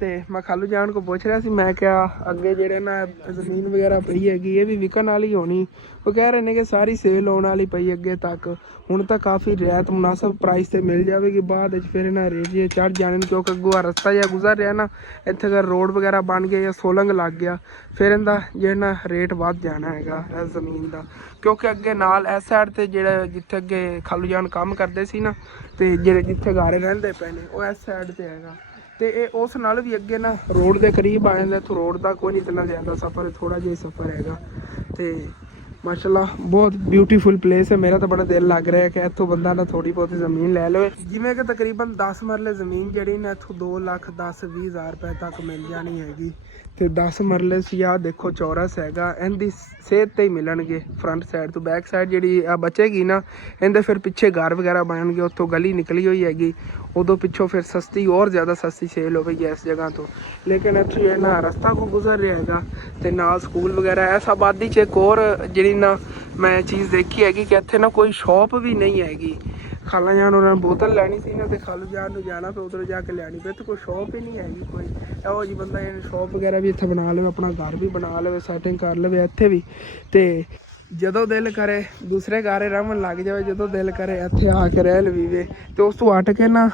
ਤੇ ਮੈਂ ਖਾਲੂ ਜਾਨ ਕੋ ਪੁੱਛ ਰਿਹਾ ਸੀ, ਮੈਂ ਕਿਹਾ ਅੱਗੇ ਜਿਹੜੇ ਨਾ ਜ਼ਮੀਨ ਵਗੈਰਾ ਪਈ ਹੈਗੀ ਇਹ ਵੀ ਵਿਕਣ ਵਾਲੀ ਹੋਣੀ। ਉਹ ਕਹਿ ਰਹੇ ਨੇ ਕਿ ਸਾਰੀ ਸੇਲ ਹੋਣ ਵਾਲੀ ਪਈ ਅੱਗੇ ਤੱਕ। ਹੁਣ ਤਾਂ ਕਾਫੀ ਰਿਆਇਤ ਮੁਨਾਸਬ ਪ੍ਰਾਈਸ ਤੇ ਮਿਲ ਜਾਵੇਗੀ, ਬਾਅਦ ਵਿੱਚ ਫਿਰ ਇਹਨਾਂ ਰੇਟ ਜੇ ਚੜ੍ਹ ਜਾਣੇ, ਕਿਉਂਕਿ ਅੱਗੋਂ ਆ ਰਸਤਾ ਜਿਹਾ ਗੁਜ਼ਰ ਰਿਹਾ ਨਾ, ਇੱਥੇ ਅਗਰ ਰੋਡ ਵਗੈਰਾ ਬਣ ਗਿਆ ਜਾਂ ਸੋਲੰਗ ਲੱਗ ਗਿਆ ਫਿਰ ਇਹਦਾ ਜਿਹੜਾ ਨਾ ਰੇਟ ਵੱਧ ਜਾਣਾ ਹੈਗਾ ਇਸ ਜ਼ਮੀਨ ਦਾ। ਕਿਉਂਕਿ ਅੱਗੇ ਨਾਲ ਇਸ ਸਾਈਡ ਤੇ ਜਿਹੜਾ ਜਿੱਥੇ ਅੱਗੇ ਖਾਲੂ ਜਾਨ ਕੰਮ ਕਰਦੇ ਸੀ ਨਾ, ਤੇ ਜਿਹੜੇ ਜਿੱਥੇ ਗਾਰੇ ਰਹਿੰਦੇ ਪਏ ਨੇ ਉਹ ਇਸ ਸਾਈਡ ਤੇ ਹੈਗਾ। ਤੇ ਇਹ ਉਸ ਨਾਲ ਵੀ ਅੱਗੇ ਨਾ ਰੋਡ ਦੇ ਕਰੀਬ ਆ ਜਾਂਦਾ। ਇੱਥੋਂ ਰੋਡ ਦਾ ਕੋਈ ਨਹੀਂ ਇਤਨਾ ਜ਼ਿਆਦਾ ਸਫ਼ਰ, ਥੋੜਾ ਜਿਹਾ ਸਫ਼ਰ ਹੈਗਾ। ਤੇ ਮਾਸ਼ਾਅੱਲਾ ਬਹੁਤ ਬਿਊਟੀਫੁਲ ਪਲੇਸ ਹੈ। ਮੇਰਾ ਤਾਂ ਬੜਾ ਦਿਲ ਲੱਗ ਰਿਹਾ ਹੈ ਕਿ ਇੱਥੋਂ ਬੰਦਾ ਨਾ ਥੋੜੀ ਬਹੁਤੀ ਜ਼ਮੀਨ ਲੈ ਲਵੇ। ਜਿਵੇਂ ਕਿ ਤਕਰੀਬਨ 10 ਮਰਲੇ ਜ਼ਮੀਨ ਜਿਹੜੀ ਨਾ ਇੱਥੋਂ 2,10,20,000 ਰੁਪਏ ਤੱਕ ਮਿਲ ਜਾਣੀ ਹੈਗੀ। ਤੇ 10 ਮਰਲੇ ਸੀ ਆ ਦੇਖੋ ਚੌਰਸ ਹੈਗਾ, ਇਹਦੀ ਸੇਧ ਤੇ ਹੀ ਮਿਲਣਗੇ ਫਰੰਟ ਸਾਈਡ ਤੋਂ। ਬੈਕ ਸਾਈਡ ਜਿਹੜੀ ਆ ਬਚੇਗੀ ਨਾ ਇਹਦੇ ਫਿਰ ਪਿੱਛੇ ਘਰ ਵਗੈਰਾ ਬਣਨਗੇ। ਉੱਥੋਂ ਗਲੀ ਨਿਕਲੀ ਹੋਈ ਹੈਗੀ, ਉਦੋਂ ਪਿੱਛੋਂ ਫਿਰ ਸਸਤੀ ਔਰ ਜ਼ਿਆਦਾ ਸਸਤੀ ਸੇਲ ਹੋਵੇਗੀ ਇਸ ਜਗ੍ਹਾ ਤੋਂ। ਲੇਕਿਨ ਇੱਥੇ ਇਹ ਨਾ ਰਸਤਾ ਕੋ ਗੁਜ਼ਰ ਰਿਹਾ ਹੈਗਾ ਤੇ ਨਾਲ ਸਕੂਲ ਵਗੈਰਾ। ਇਸ ਆਬਾਦੀ 'ਚ ਇੱਕ ਹੋਰ ਜਿਹੜੀ ਨਾ ਮੈਂ ਚੀਜ਼ ਦੇਖੀ ਹੈਗੀ ਕਿ ਇੱਥੇ ਨਾ ਕੋਈ ਸ਼ੌਪ ਵੀ ਨਹੀਂ ਹੈਗੀ। ਖਾਲਾ ਜਾਨ ਉਹਨਾਂ ਨੇ ਬੋਤਲ ਲੈਣੀ ਸੀ ਨਾ ਤੇ ਖਾਲੂ ਜਾਨ ਨੂੰ ਜਾਣਾ ਪਿਆ, ਉਧਰ ਜਾ ਕੇ ਲੈਣੀ ਪਈ। ਇੱਥੇ ਕੋਈ ਸ਼ੌਪ ਹੀ ਨਹੀਂ ਹੈਗੀ ਕੋਈ। ਇਹੋ ਜਿਹੀ ਬੰਦਾ ਇਹ ਸ਼ੌਪ ਵਗੈਰਾ ਵੀ ਇੱਥੇ ਬਣਾ ਲਵੇ, ਆਪਣਾ ਘਰ ਵੀ ਬਣਾ ਲਵੇ, ਸੈਟਿੰਗ ਕਰ ਲਵੇ ਇੱਥੇ ਵੀ। ਤੇ ਜਦੋਂ ਦਿਲ ਕਰੇ ਦੂਸਰੇ ਘਰ ਰਹਿਣ ਲੱਗ ਜਾਵੇ, ਜਦੋਂ ਦਿਲ ਕਰੇ ਇੱਥੇ ਆ ਕੇ ਰਹਿ ਲਵੀਵੇ। ਤੇ ਉਸ ਤੋਂ ਹਟ ਕੇ ਨਾ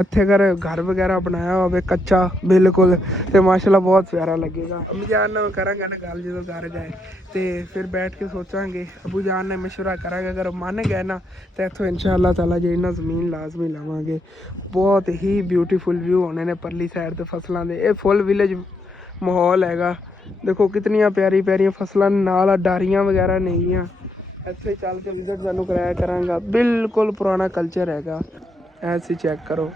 ਇੱਥੇ ਅਗਰ ਘਰ ਵਗੈਰਾ ਬਣਾਇਆ ਹੋਵੇ ਕੱਚਾ ਬਿਲਕੁਲ, ਤੇ ਮਾਸ਼ਾਅੱਲਾ ਬਹੁਤ ਪਿਆਰਾ ਲੱਗੇਗਾ। ਅਬੂ ਜਾਨ ਨਾਲ ਕਰਾਂਗਾ ਨਾ ਗੱਲ ਜਦੋਂ ਘਰ ਗਏ ਤੇ ਫਿਰ ਬੈਠ ਕੇ ਸੋਚਾਂਗੇ। ਅਬੂ ਜਾਨ ਨੇ ਮਸ਼ਵਰਾ ਕਰਾਂਗੇ, ਅਗਰ ਮੰਨ ਗਏ ਨਾ ਤੇ ਇੱਥੋਂ ਇਨਸ਼ਾਅੱਲਾ ਤਾਲਾ ਜਿਹੜੀ ਨਾ ਜ਼ਮੀਨ ਲਾਜ਼ਮੀ ਲਵਾਂਗੇ। ਬਹੁਤ ਹੀ ਬਿਊਟੀਫੁਲ ਵਿਊ ਹੋਣੇ ਨੇ ਪਰਲੀ ਸਾਈਡ ਤੇ ਫਸਲਾਂ ਦੇ। ਇਹ ਫੁੱਲ ਵਿਲੇਜ ਮਾਹੌਲ ਹੈਗਾ। ਦੇਖੋ ਕਿਤਨੀਆਂ ਪਿਆਰੀ ਪਿਆਰੀਆਂ ਫਸਲਾਂ ਨਾਲ ਡਾਰੀਆਂ ਵਗੈਰਾ ਨੇਗੀਆਂ। ਇੱਥੇ ਚੱਲ ਕੇ ਵਿਜ਼ਿਟ ਤੁਹਾਨੂੰ ਕਰਾਇਆ ਕਰਾਂਗਾ। ਬਿਲਕੁਲ ਪੁਰਾਣਾ ਕਲਚਰ ਹੈਗਾ, ਐਸੀ ਚੈੱਕ ਕਰੋ।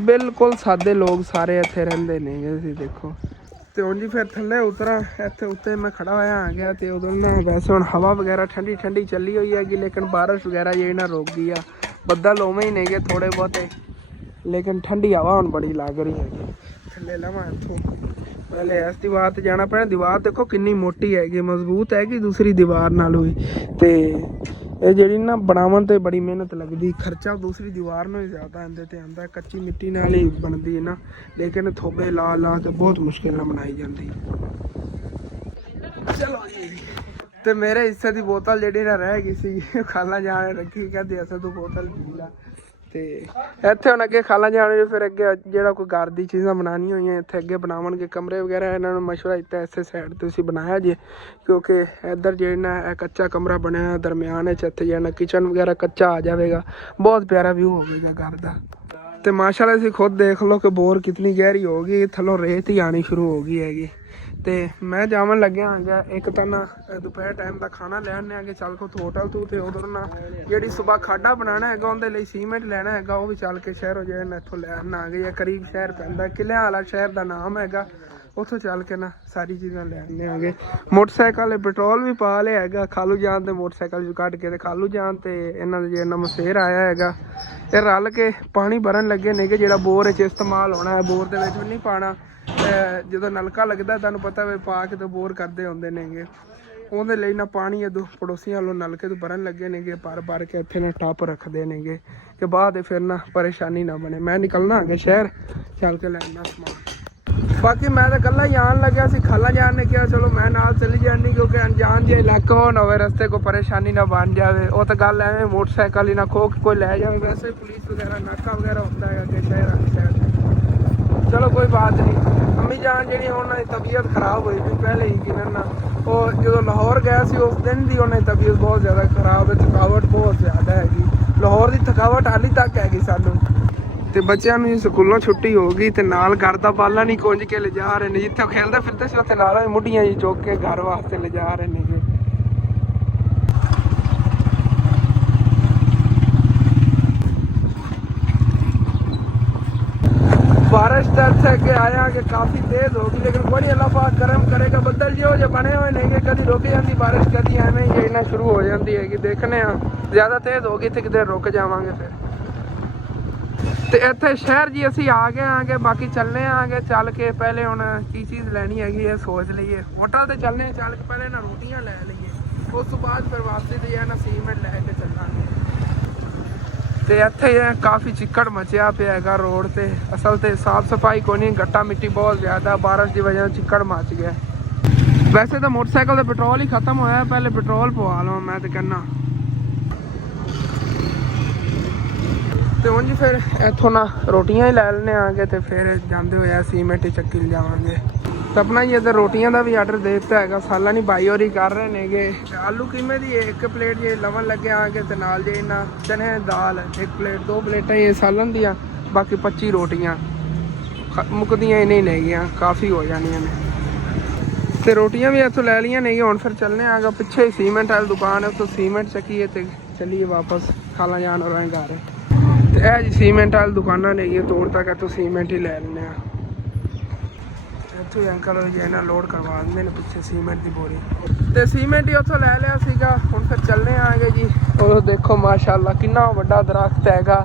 ਬਿਲਕੁਲ ਸਾਦੇ ਲੋਕ ਸਾਰੇ ਇੱਥੇ ਰਹਿੰਦੇ ਨੇ। ਤੁਸੀਂ ਦੇਖੋ ਤੇ ਉਂਝ ਫਿਰ ਥੱਲੇ ਉਤਰਾਂ ਇੱਥੇ ਉੱਤੇ ਮੈਂ ਖੜਾ ਹੋਇਆ ਆ ਗਿਆ ਤੇ ਉਦੋਂ ਨਾ ਵੈਸੇ ਹੁਣ ਹਵਾ ਵਗੈਰਾ ਠੰਡੀ ਠੰਡੀ ਚੱਲੀ ਹੋਈ ਹੈਗੀ, ਲੇਕਿਨ ਬਾਰਿਸ਼ ਵਗੈਰਾ ਜਿਹੜੀ ਨਾ ਰੁਕ ਗਈ ਆ। ਬੱਦਲ ਉਵੇਂ ਹੀ ਨੇਗੇ ਥੋੜੇ ਬਹੁਤੇ, ਲੇਕਿਨ ਠੰਡੀ ਹਵਾ ਹੁਣ ਬੜੀ ਲੱਗ ਰਹੀ ਹੈਗੀ। ਥੱਲੇ ਲਵਾਂ ਇੱਥੋਂ ਪਹਿਲੇ ਇਸ ਦੀਵਾਰ ਤੇ ਜਾਣਾ ਪੈਣਾ। ਦੀਵਾਰ ਦੇਖੋ ਕਿੰਨੀ ਮੋਟੀ ਹੈਗੀ, ਮਜ਼ਬੂਤ ਹੈਗੀ ਦੂਸਰੀ ਦੀਵਾਰ ਨਾਲੋਂ ਵੀ। ਤੇ ਇਹ ਜਿਹੜੀ ਨਾ ਬਣਾਉਣ ਤੇ ਬੜੀ ਮਿਹਨਤ ਲੱਗਦੀ, ਖਰਚਾ ਦੂਸਰੀ ਦੀਵਾਰ ਨੂੰ ਹੀ ਜ਼ਿਆਦਾ ਇਹਦੇ ਤੇ ਆਉਂਦਾ। ਕੱਚੀ ਮਿੱਟੀ ਨਾਲ ਹੀ ਬਣਦੀ ਹੈ ਨਾ, ਲੇਕਿਨ ਥੋਬੇ ਲਾ ਲਾ ਕੇ ਬਹੁਤ ਮੁਸ਼ਕਿਲ ਨਾਲ ਬਣਾਈ ਜਾਂਦੀ। ਚਲੋ ਜੀ, ਤੇ ਮੇਰੇ ਹਿੱਸੇ ਦੀ ਬੋਤਲ ਜਿਹੜੀ ਨਾ ਰਹਿ ਗਈ ਸੀ, ਖਾਲਾ ਜਾਣ ਰੱਖੀ, ਕਹਿੰਦੀ ਅਸਾਂ ਤੂੰ ਬੋਤਲ ਪੀ ਲਾ। ਤੇ ਇੱਥੇ ਹੁਣ ਅੱਗੇ ਖਾਲਾ ਜਾਣ ਫਿਰ ਅੱਗੇ ਜਿਹੜਾ ਕੋਈ ਘਰ ਦੀ ਚੀਜ਼ਾਂ ਬਣਾਉਣੀਆਂ ਹੋਈਆਂ ਇੱਥੇ ਅੱਗੇ ਬਣਾਉਣਗੇ। ਕਮਰੇ ਵਗੈਰਾ ਇਹਨਾਂ ਨੂੰ ਮਸ਼ਵਰਾ ਦਿੱਤਾ ਇਸੇ ਸਾਈਡ ਤੁਸੀਂ ਬਣਾਇਆ ਜੇ, ਕਿਉਂਕਿ ਇੱਧਰ ਜਿਹੜਾ ਨਾ ਇਹ ਕੱਚਾ ਕਮਰਾ ਬਣਿਆ ਦਰਮਿਆਨ ਵਿੱਚ, ਇੱਥੇ ਜਿਹੜਾ ਕਿਚਨ ਵਗੈਰਾ ਕੱਚਾ ਆ ਜਾਵੇਗਾ। ਬਹੁਤ ਪਿਆਰਾ ਵਿਊ ਹੋਵੇਗਾ ਘਰ ਦਾ। ਤੇ ਮਾਸ਼ਾਅੱਲਾ ਤੁਸੀਂ ਖੁਦ ਦੇਖ ਲਓ ਕਿ ਬੋਰ ਕਿਤਨੀ ਗਹਿਰੀ ਹੋ ਗਈ, ਥੱਲੋਂ ਰੇਤ ਹੀ ਆਣੀ ਸ਼ੁਰੂ ਹੋ ਗਈ ਹੈਗੀ। ਤੇ ਮੈਂ ਜਾਵਣ ਲੱਗਿਆ ਆਂਗਾ ਇੱਕ ਤਾਂ ਨਾ ਦੁਪਹਿਰ ਟਾਈਮ ਦਾ ਖਾਣਾ ਲੈਣ ਆਗੇ ਚੱਲ ਕੋ ਹੋਟਲ ਤੋਂ। ਤੇ ਉਧਰ ਨਾ ਜਿਹੜੀ ਸੁਬਾ ਖਾਡਾ ਬਣਾਉਣਾ ਹੈਗਾ ਉਹਦੇ ਲਈ ਸੀਮੈਂਟ ਲੈਣਾ ਹੈਗਾ, ਉਹ ਵੀ ਚੱਲ ਕੇ ਸ਼ਹਿਰੋਂ ਜਿਹੜਾ ਨਾ ਇੱਥੋਂ ਲੈਣ ਆ ਗਏ। ਕਰੀਬ ਸ਼ਹਿਰ ਪੈਂਦਾ, ਕਿਲਿਆਂ ਵਾਲਾ ਸ਼ਹਿਰ ਦਾ ਨਾਮ ਹੈਗਾ। ਉੱਥੋਂ ਚੱਲ ਕੇ ਨਾ ਸਾਰੀ ਚੀਜ਼ਾਂ ਲੈਣੇ ਆਗੇ। ਮੋਟਰਸਾਈਕਲ ਪੈਟਰੋਲ ਵੀ ਪਾ ਲਿਆ ਹੈਗਾ। ਖਾਲੂ ਜਾਨ ਤੇ ਮੋਟਰਸਾਈਕਲ ਵੀ ਕੱਢ ਕੇ ਤੇ ਖਾਲੂ ਜਾਨ ਤੇ ਇਹਨਾਂ ਦਾ ਜਿਹੜਾ ਮਸੇਰ ਆਇਆ ਹੈਗਾ, ਇਹ ਰਲ ਕੇ ਪਾਣੀ ਭਰਨ ਲੱਗੇ ਨੇ ਕਿ ਜਿਹੜਾ ਬੋਰ ਵਿੱਚ ਇਸਤੇਮਾਲ ਹੋਣਾ ਹੈ। ਬੋਰ ਦੇ ਵਿੱਚ ਵੀ ਨਹੀਂ ਪਾਣਾ, ਜਦੋਂ ਨਲਕਾ ਲੱਗਦਾ ਤੁਹਾਨੂੰ ਪਤਾ ਵੇ ਪਾ ਕੇ ਤੇ ਬੋਰ ਕਰਦੇ ਹੁੰਦੇ ਨੇਗੇ। ਉਹਦੇ ਲਈ ਨਾ ਪਾਣੀ ਇਦੋਂ ਪੜੋਸੀਆਂ ਵੱਲੋਂ ਨਲਕੇ ਤੋਂ ਭਰਨ ਲੱਗੇ ਨੇਗੇ, ਭਰ ਕੇ ਇੱਥੇ ਨਾ ਟੱਪ ਰੱਖਦੇ ਨੇਗੇ ਕਿ ਬਾਅਦ ਫਿਰ ਨਾ ਪਰੇਸ਼ਾਨੀ ਨਾ ਬਣੇ। ਮੈਂ ਨਿਕਲਣਾ ਹੈਗਾ ਸ਼ਹਿਰ, ਚੱਲ ਕੇ ਲੈਣਾ ਸਮਾਨ। ਬਾਕੀ ਮੈਂ ਤਾਂ ਇਕੱਲਾ ਹੀ ਆਉਣ ਲੱਗਿਆ ਸੀ। ਖਾਲਾ ਜਾਨ ਨੇ ਕਿਹਾ ਚਲੋ ਮੈਂ ਨਾਲ ਚਲੀ ਜਾਂਦੀ, ਕਿਉਂਕਿ ਅਣਜਾਣ ਜੇ ਇਲਾਕਾ ਹੋ ਨਾ ਹੋਵੇ, ਰਸਤੇ ਕੋਈ ਪਰੇਸ਼ਾਨੀ ਨਾ ਬਣ ਜਾਵੇ। ਉਹ ਤਾਂ ਗੱਲ ਐਵੇਂ ਮੋਟਰਸਾਈਕਲ ਹੀ ਨਾ ਖੋ ਕੇ ਕੋਈ ਲੈ ਜਾਵੇ। ਵੈਸੇ ਪੁਲਿਸ ਵਗੈਰਾ ਨਾਕਾ ਵਗੈਰਾ ਹੁੰਦਾ ਹੈਗਾ ਕਿ ਸ਼ਹਿਰ। ਚਲੋ ਕੋਈ ਬਾਤ ਨਹੀਂ। ਅੰਮੀ ਜਾਨ ਜਿਹੜੀ ਉਹਨਾਂ ਦੀ ਤਬੀਅਤ ਖਰਾਬ ਹੋਈ ਸੀ ਪਹਿਲੇ ਹੀ ਕਿਨਾਂ ਨਾ, ਉਹ ਜਦੋਂ ਲਾਹੌਰ ਗਿਆ ਸੀ ਉਸ ਦਿਨ ਦੀ ਉਹਨਾਂ ਦੀ ਤਬੀਅਤ ਬਹੁਤ ਜ਼ਿਆਦਾ ਖਰਾਬ ਹੈ। ਥਕਾਵਟ ਬਹੁਤ ਜ਼ਿਆਦਾ ਹੈਗੀ, ਲਾਹੌਰ ਦੀ ਥਕਾਵਟ ਹਾਲੀ ਤੱਕ ਹੈਗੀ ਸਾਨੂੰ। ਤੇ ਬੱਚਿਆਂ ਨੂੰ ਸਕੂਲੋਂ ਛੁੱਟੀ ਹੋ ਗਈ ਤੇ ਨਾਲ ਘਰ ਦਾ ਬਾਲਾ ਨਹੀਂ ਕੁੰਝ ਕੇ ਲਿਜਾ ਰਹੇ ਨੇ। ਜਿੱਥੇ ਖੇਲਦੇ ਫਿਰਦੇ ਸੀ ਉੱਥੇ ਨਾਲ ਮੁੱਢੀਆਂ ਜੀ ਚੁੱਕ ਕੇ ਘਰ ਵਾਸਤੇ ਲਿਜਾ ਰਹੇ ਨੇ। बारिश तो इतने अगे आया कि काफ़ी तेज़ होगी, लेकिन बड़ी अल्लाह पाक करम करेगा। बदल जो बने हुए नहीं, कभी रुक जाती बारिश, कभी एवं ही गिरना शुरू हो जाती है। देखने ज़्यादा तेज़ होगी तो किधर रुक जावांगे फिर। तो इतने शहर जी असी आ गए आगे, बाकी चलने आगे चल के पहले हुण की चीज़ लैनी हैगी ये सोच लीए। होटल तो चलने चल के पहले ना रोटियां लै लीए, उस तो बाद फिर वापसी तो ना सीमेंट लैके चलांगे। ਤੇ ਇੱਥੇ ਕਾਫੀ ਚਿੱਕੜ ਮਚਿਆ ਪਿਆ ਹੈਗਾ ਰੋਡ ਤੇ। ਅਸਲ ਤੇ ਸਾਫ ਸਫਾਈ ਕੋਈ ਨਹੀਂ, ਗੱਟਾ ਮਿੱਟੀ ਬਹੁਤ ਜ਼ਿਆਦਾ, ਬਾਰਿਸ਼ ਦੀ ਵਜ੍ਹਾ ਨਾਲ ਚਿੱਕੜ ਮਚ ਗਿਆ। ਵੈਸੇ ਤਾਂ ਮੋਟਰਸਾਈਕਲ ਦਾ ਪੈਟਰੋਲ ਹੀ ਖਤਮ ਹੋਇਆ, ਪਹਿਲੇ ਪੈਟਰੋਲ ਪਵਾ ਲਵਾਂ ਮੈਂ ਤੇ ਕਹਿੰਦਾ। ਤੇ ਉਂਝ ਫਿਰ ਇੱਥੋਂ ਨਾ ਰੋਟੀਆਂ ਹੀ ਲੈ ਲੈਣੇ ਆਗੇ ਤੇ ਫਿਰ ਜਾਂਦੇ ਹੋਏ ਸੀਮੈਂਟ ਚੱਕੀ ਲਿਜਾਵਾਂਗੇ। ਤਾਂ ਆਪਣਾ ਜੀ ਇੱਧਰ ਰੋਟੀਆਂ ਦਾ ਵੀ ਆਰਡਰ ਦੇ ਦਿੱਤਾ ਹੈਗਾ। ਸਾਲਾ ਨਹੀਂ ਬਾਈ ਹੋਰੀ ਕਰ ਰਹੇ ਨੇਗੇ। ਆਲੂ ਕੀਮੇ ਦੀ ਇੱਕ ਪਲੇਟ ਜੇ ਲਵਣ ਲੱਗੇ ਆਗੇ ਤੇ ਨਾਲ ਜੇ ਨਾ ਚਨੇ ਦਾਲ ਇੱਕ ਪਲੇਟ, 2 ਪਲੇਟਾਂ ਇਹ ਸਾਲਨ ਦੀਆਂ, ਬਾਕੀ 25 ਰੋਟੀਆਂ ਮੁੱਕਦੀਆਂ ਹੀ ਨਹੀਂ ਨੇਗੀਆਂ, ਕਾਫੀ ਹੋ ਜਾਣੀਆਂ ਨੇ। ਤੇ ਰੋਟੀਆਂ ਵੀ ਇੱਥੋਂ ਲੈ ਲਈਆਂ ਨਹੀਂ, ਹੁਣ ਫਿਰ ਚੱਲਨੇ ਆਗਾ ਪਿੱਛੇ ਸੀਮੈਂਟ ਵਾਲੀ ਦੁਕਾਨ ਹੈ, ਉੱਥੋਂ ਸੀਮੈਂਟ ਚੱਕੀਏ ਤੇ ਚੱਲੀਏ ਵਾਪਸ ਖਾਲਾ ਜਾਣ ਹੋ ਘਰ। ਤੇ ਇਹ ਜੀ ਸੀਮੈਂਟ ਵਾਲੀ ਦੁਕਾਨਾਂ ਨੇ ਇਹ ਤੋੜ ਤੱਕ ਇੱਥੋਂ ਸੀਮੈਂਟ ਹੀ ਲੈ ਲੈਂਦੇ ਆ। ਇੱਥੋਂ ਅੰਕਲ ਜੀ ਇਹਨਾਂ ਲੋਡ ਕਰਵਾ ਦਿੰਦੇ ਨੇ ਪਿੱਛੇ ਸੀਮੈਂਟ ਦੀ ਬੋਰੀ, ਤੇ ਸੀਮੈਂਟ ਹੀ ਉੱਥੋਂ ਲੈ ਲਿਆ ਸੀਗਾ। ਹੁਣ ਫਿਰ ਚੱਲਨੇ ਆਗੇ ਜੀ। ਉਹ ਦੇਖੋ ਮਾਸ਼ਾਅੱਲਾ ਕਿੰਨਾ ਵੱਡਾ ਦਰਖਤ ਹੈਗਾ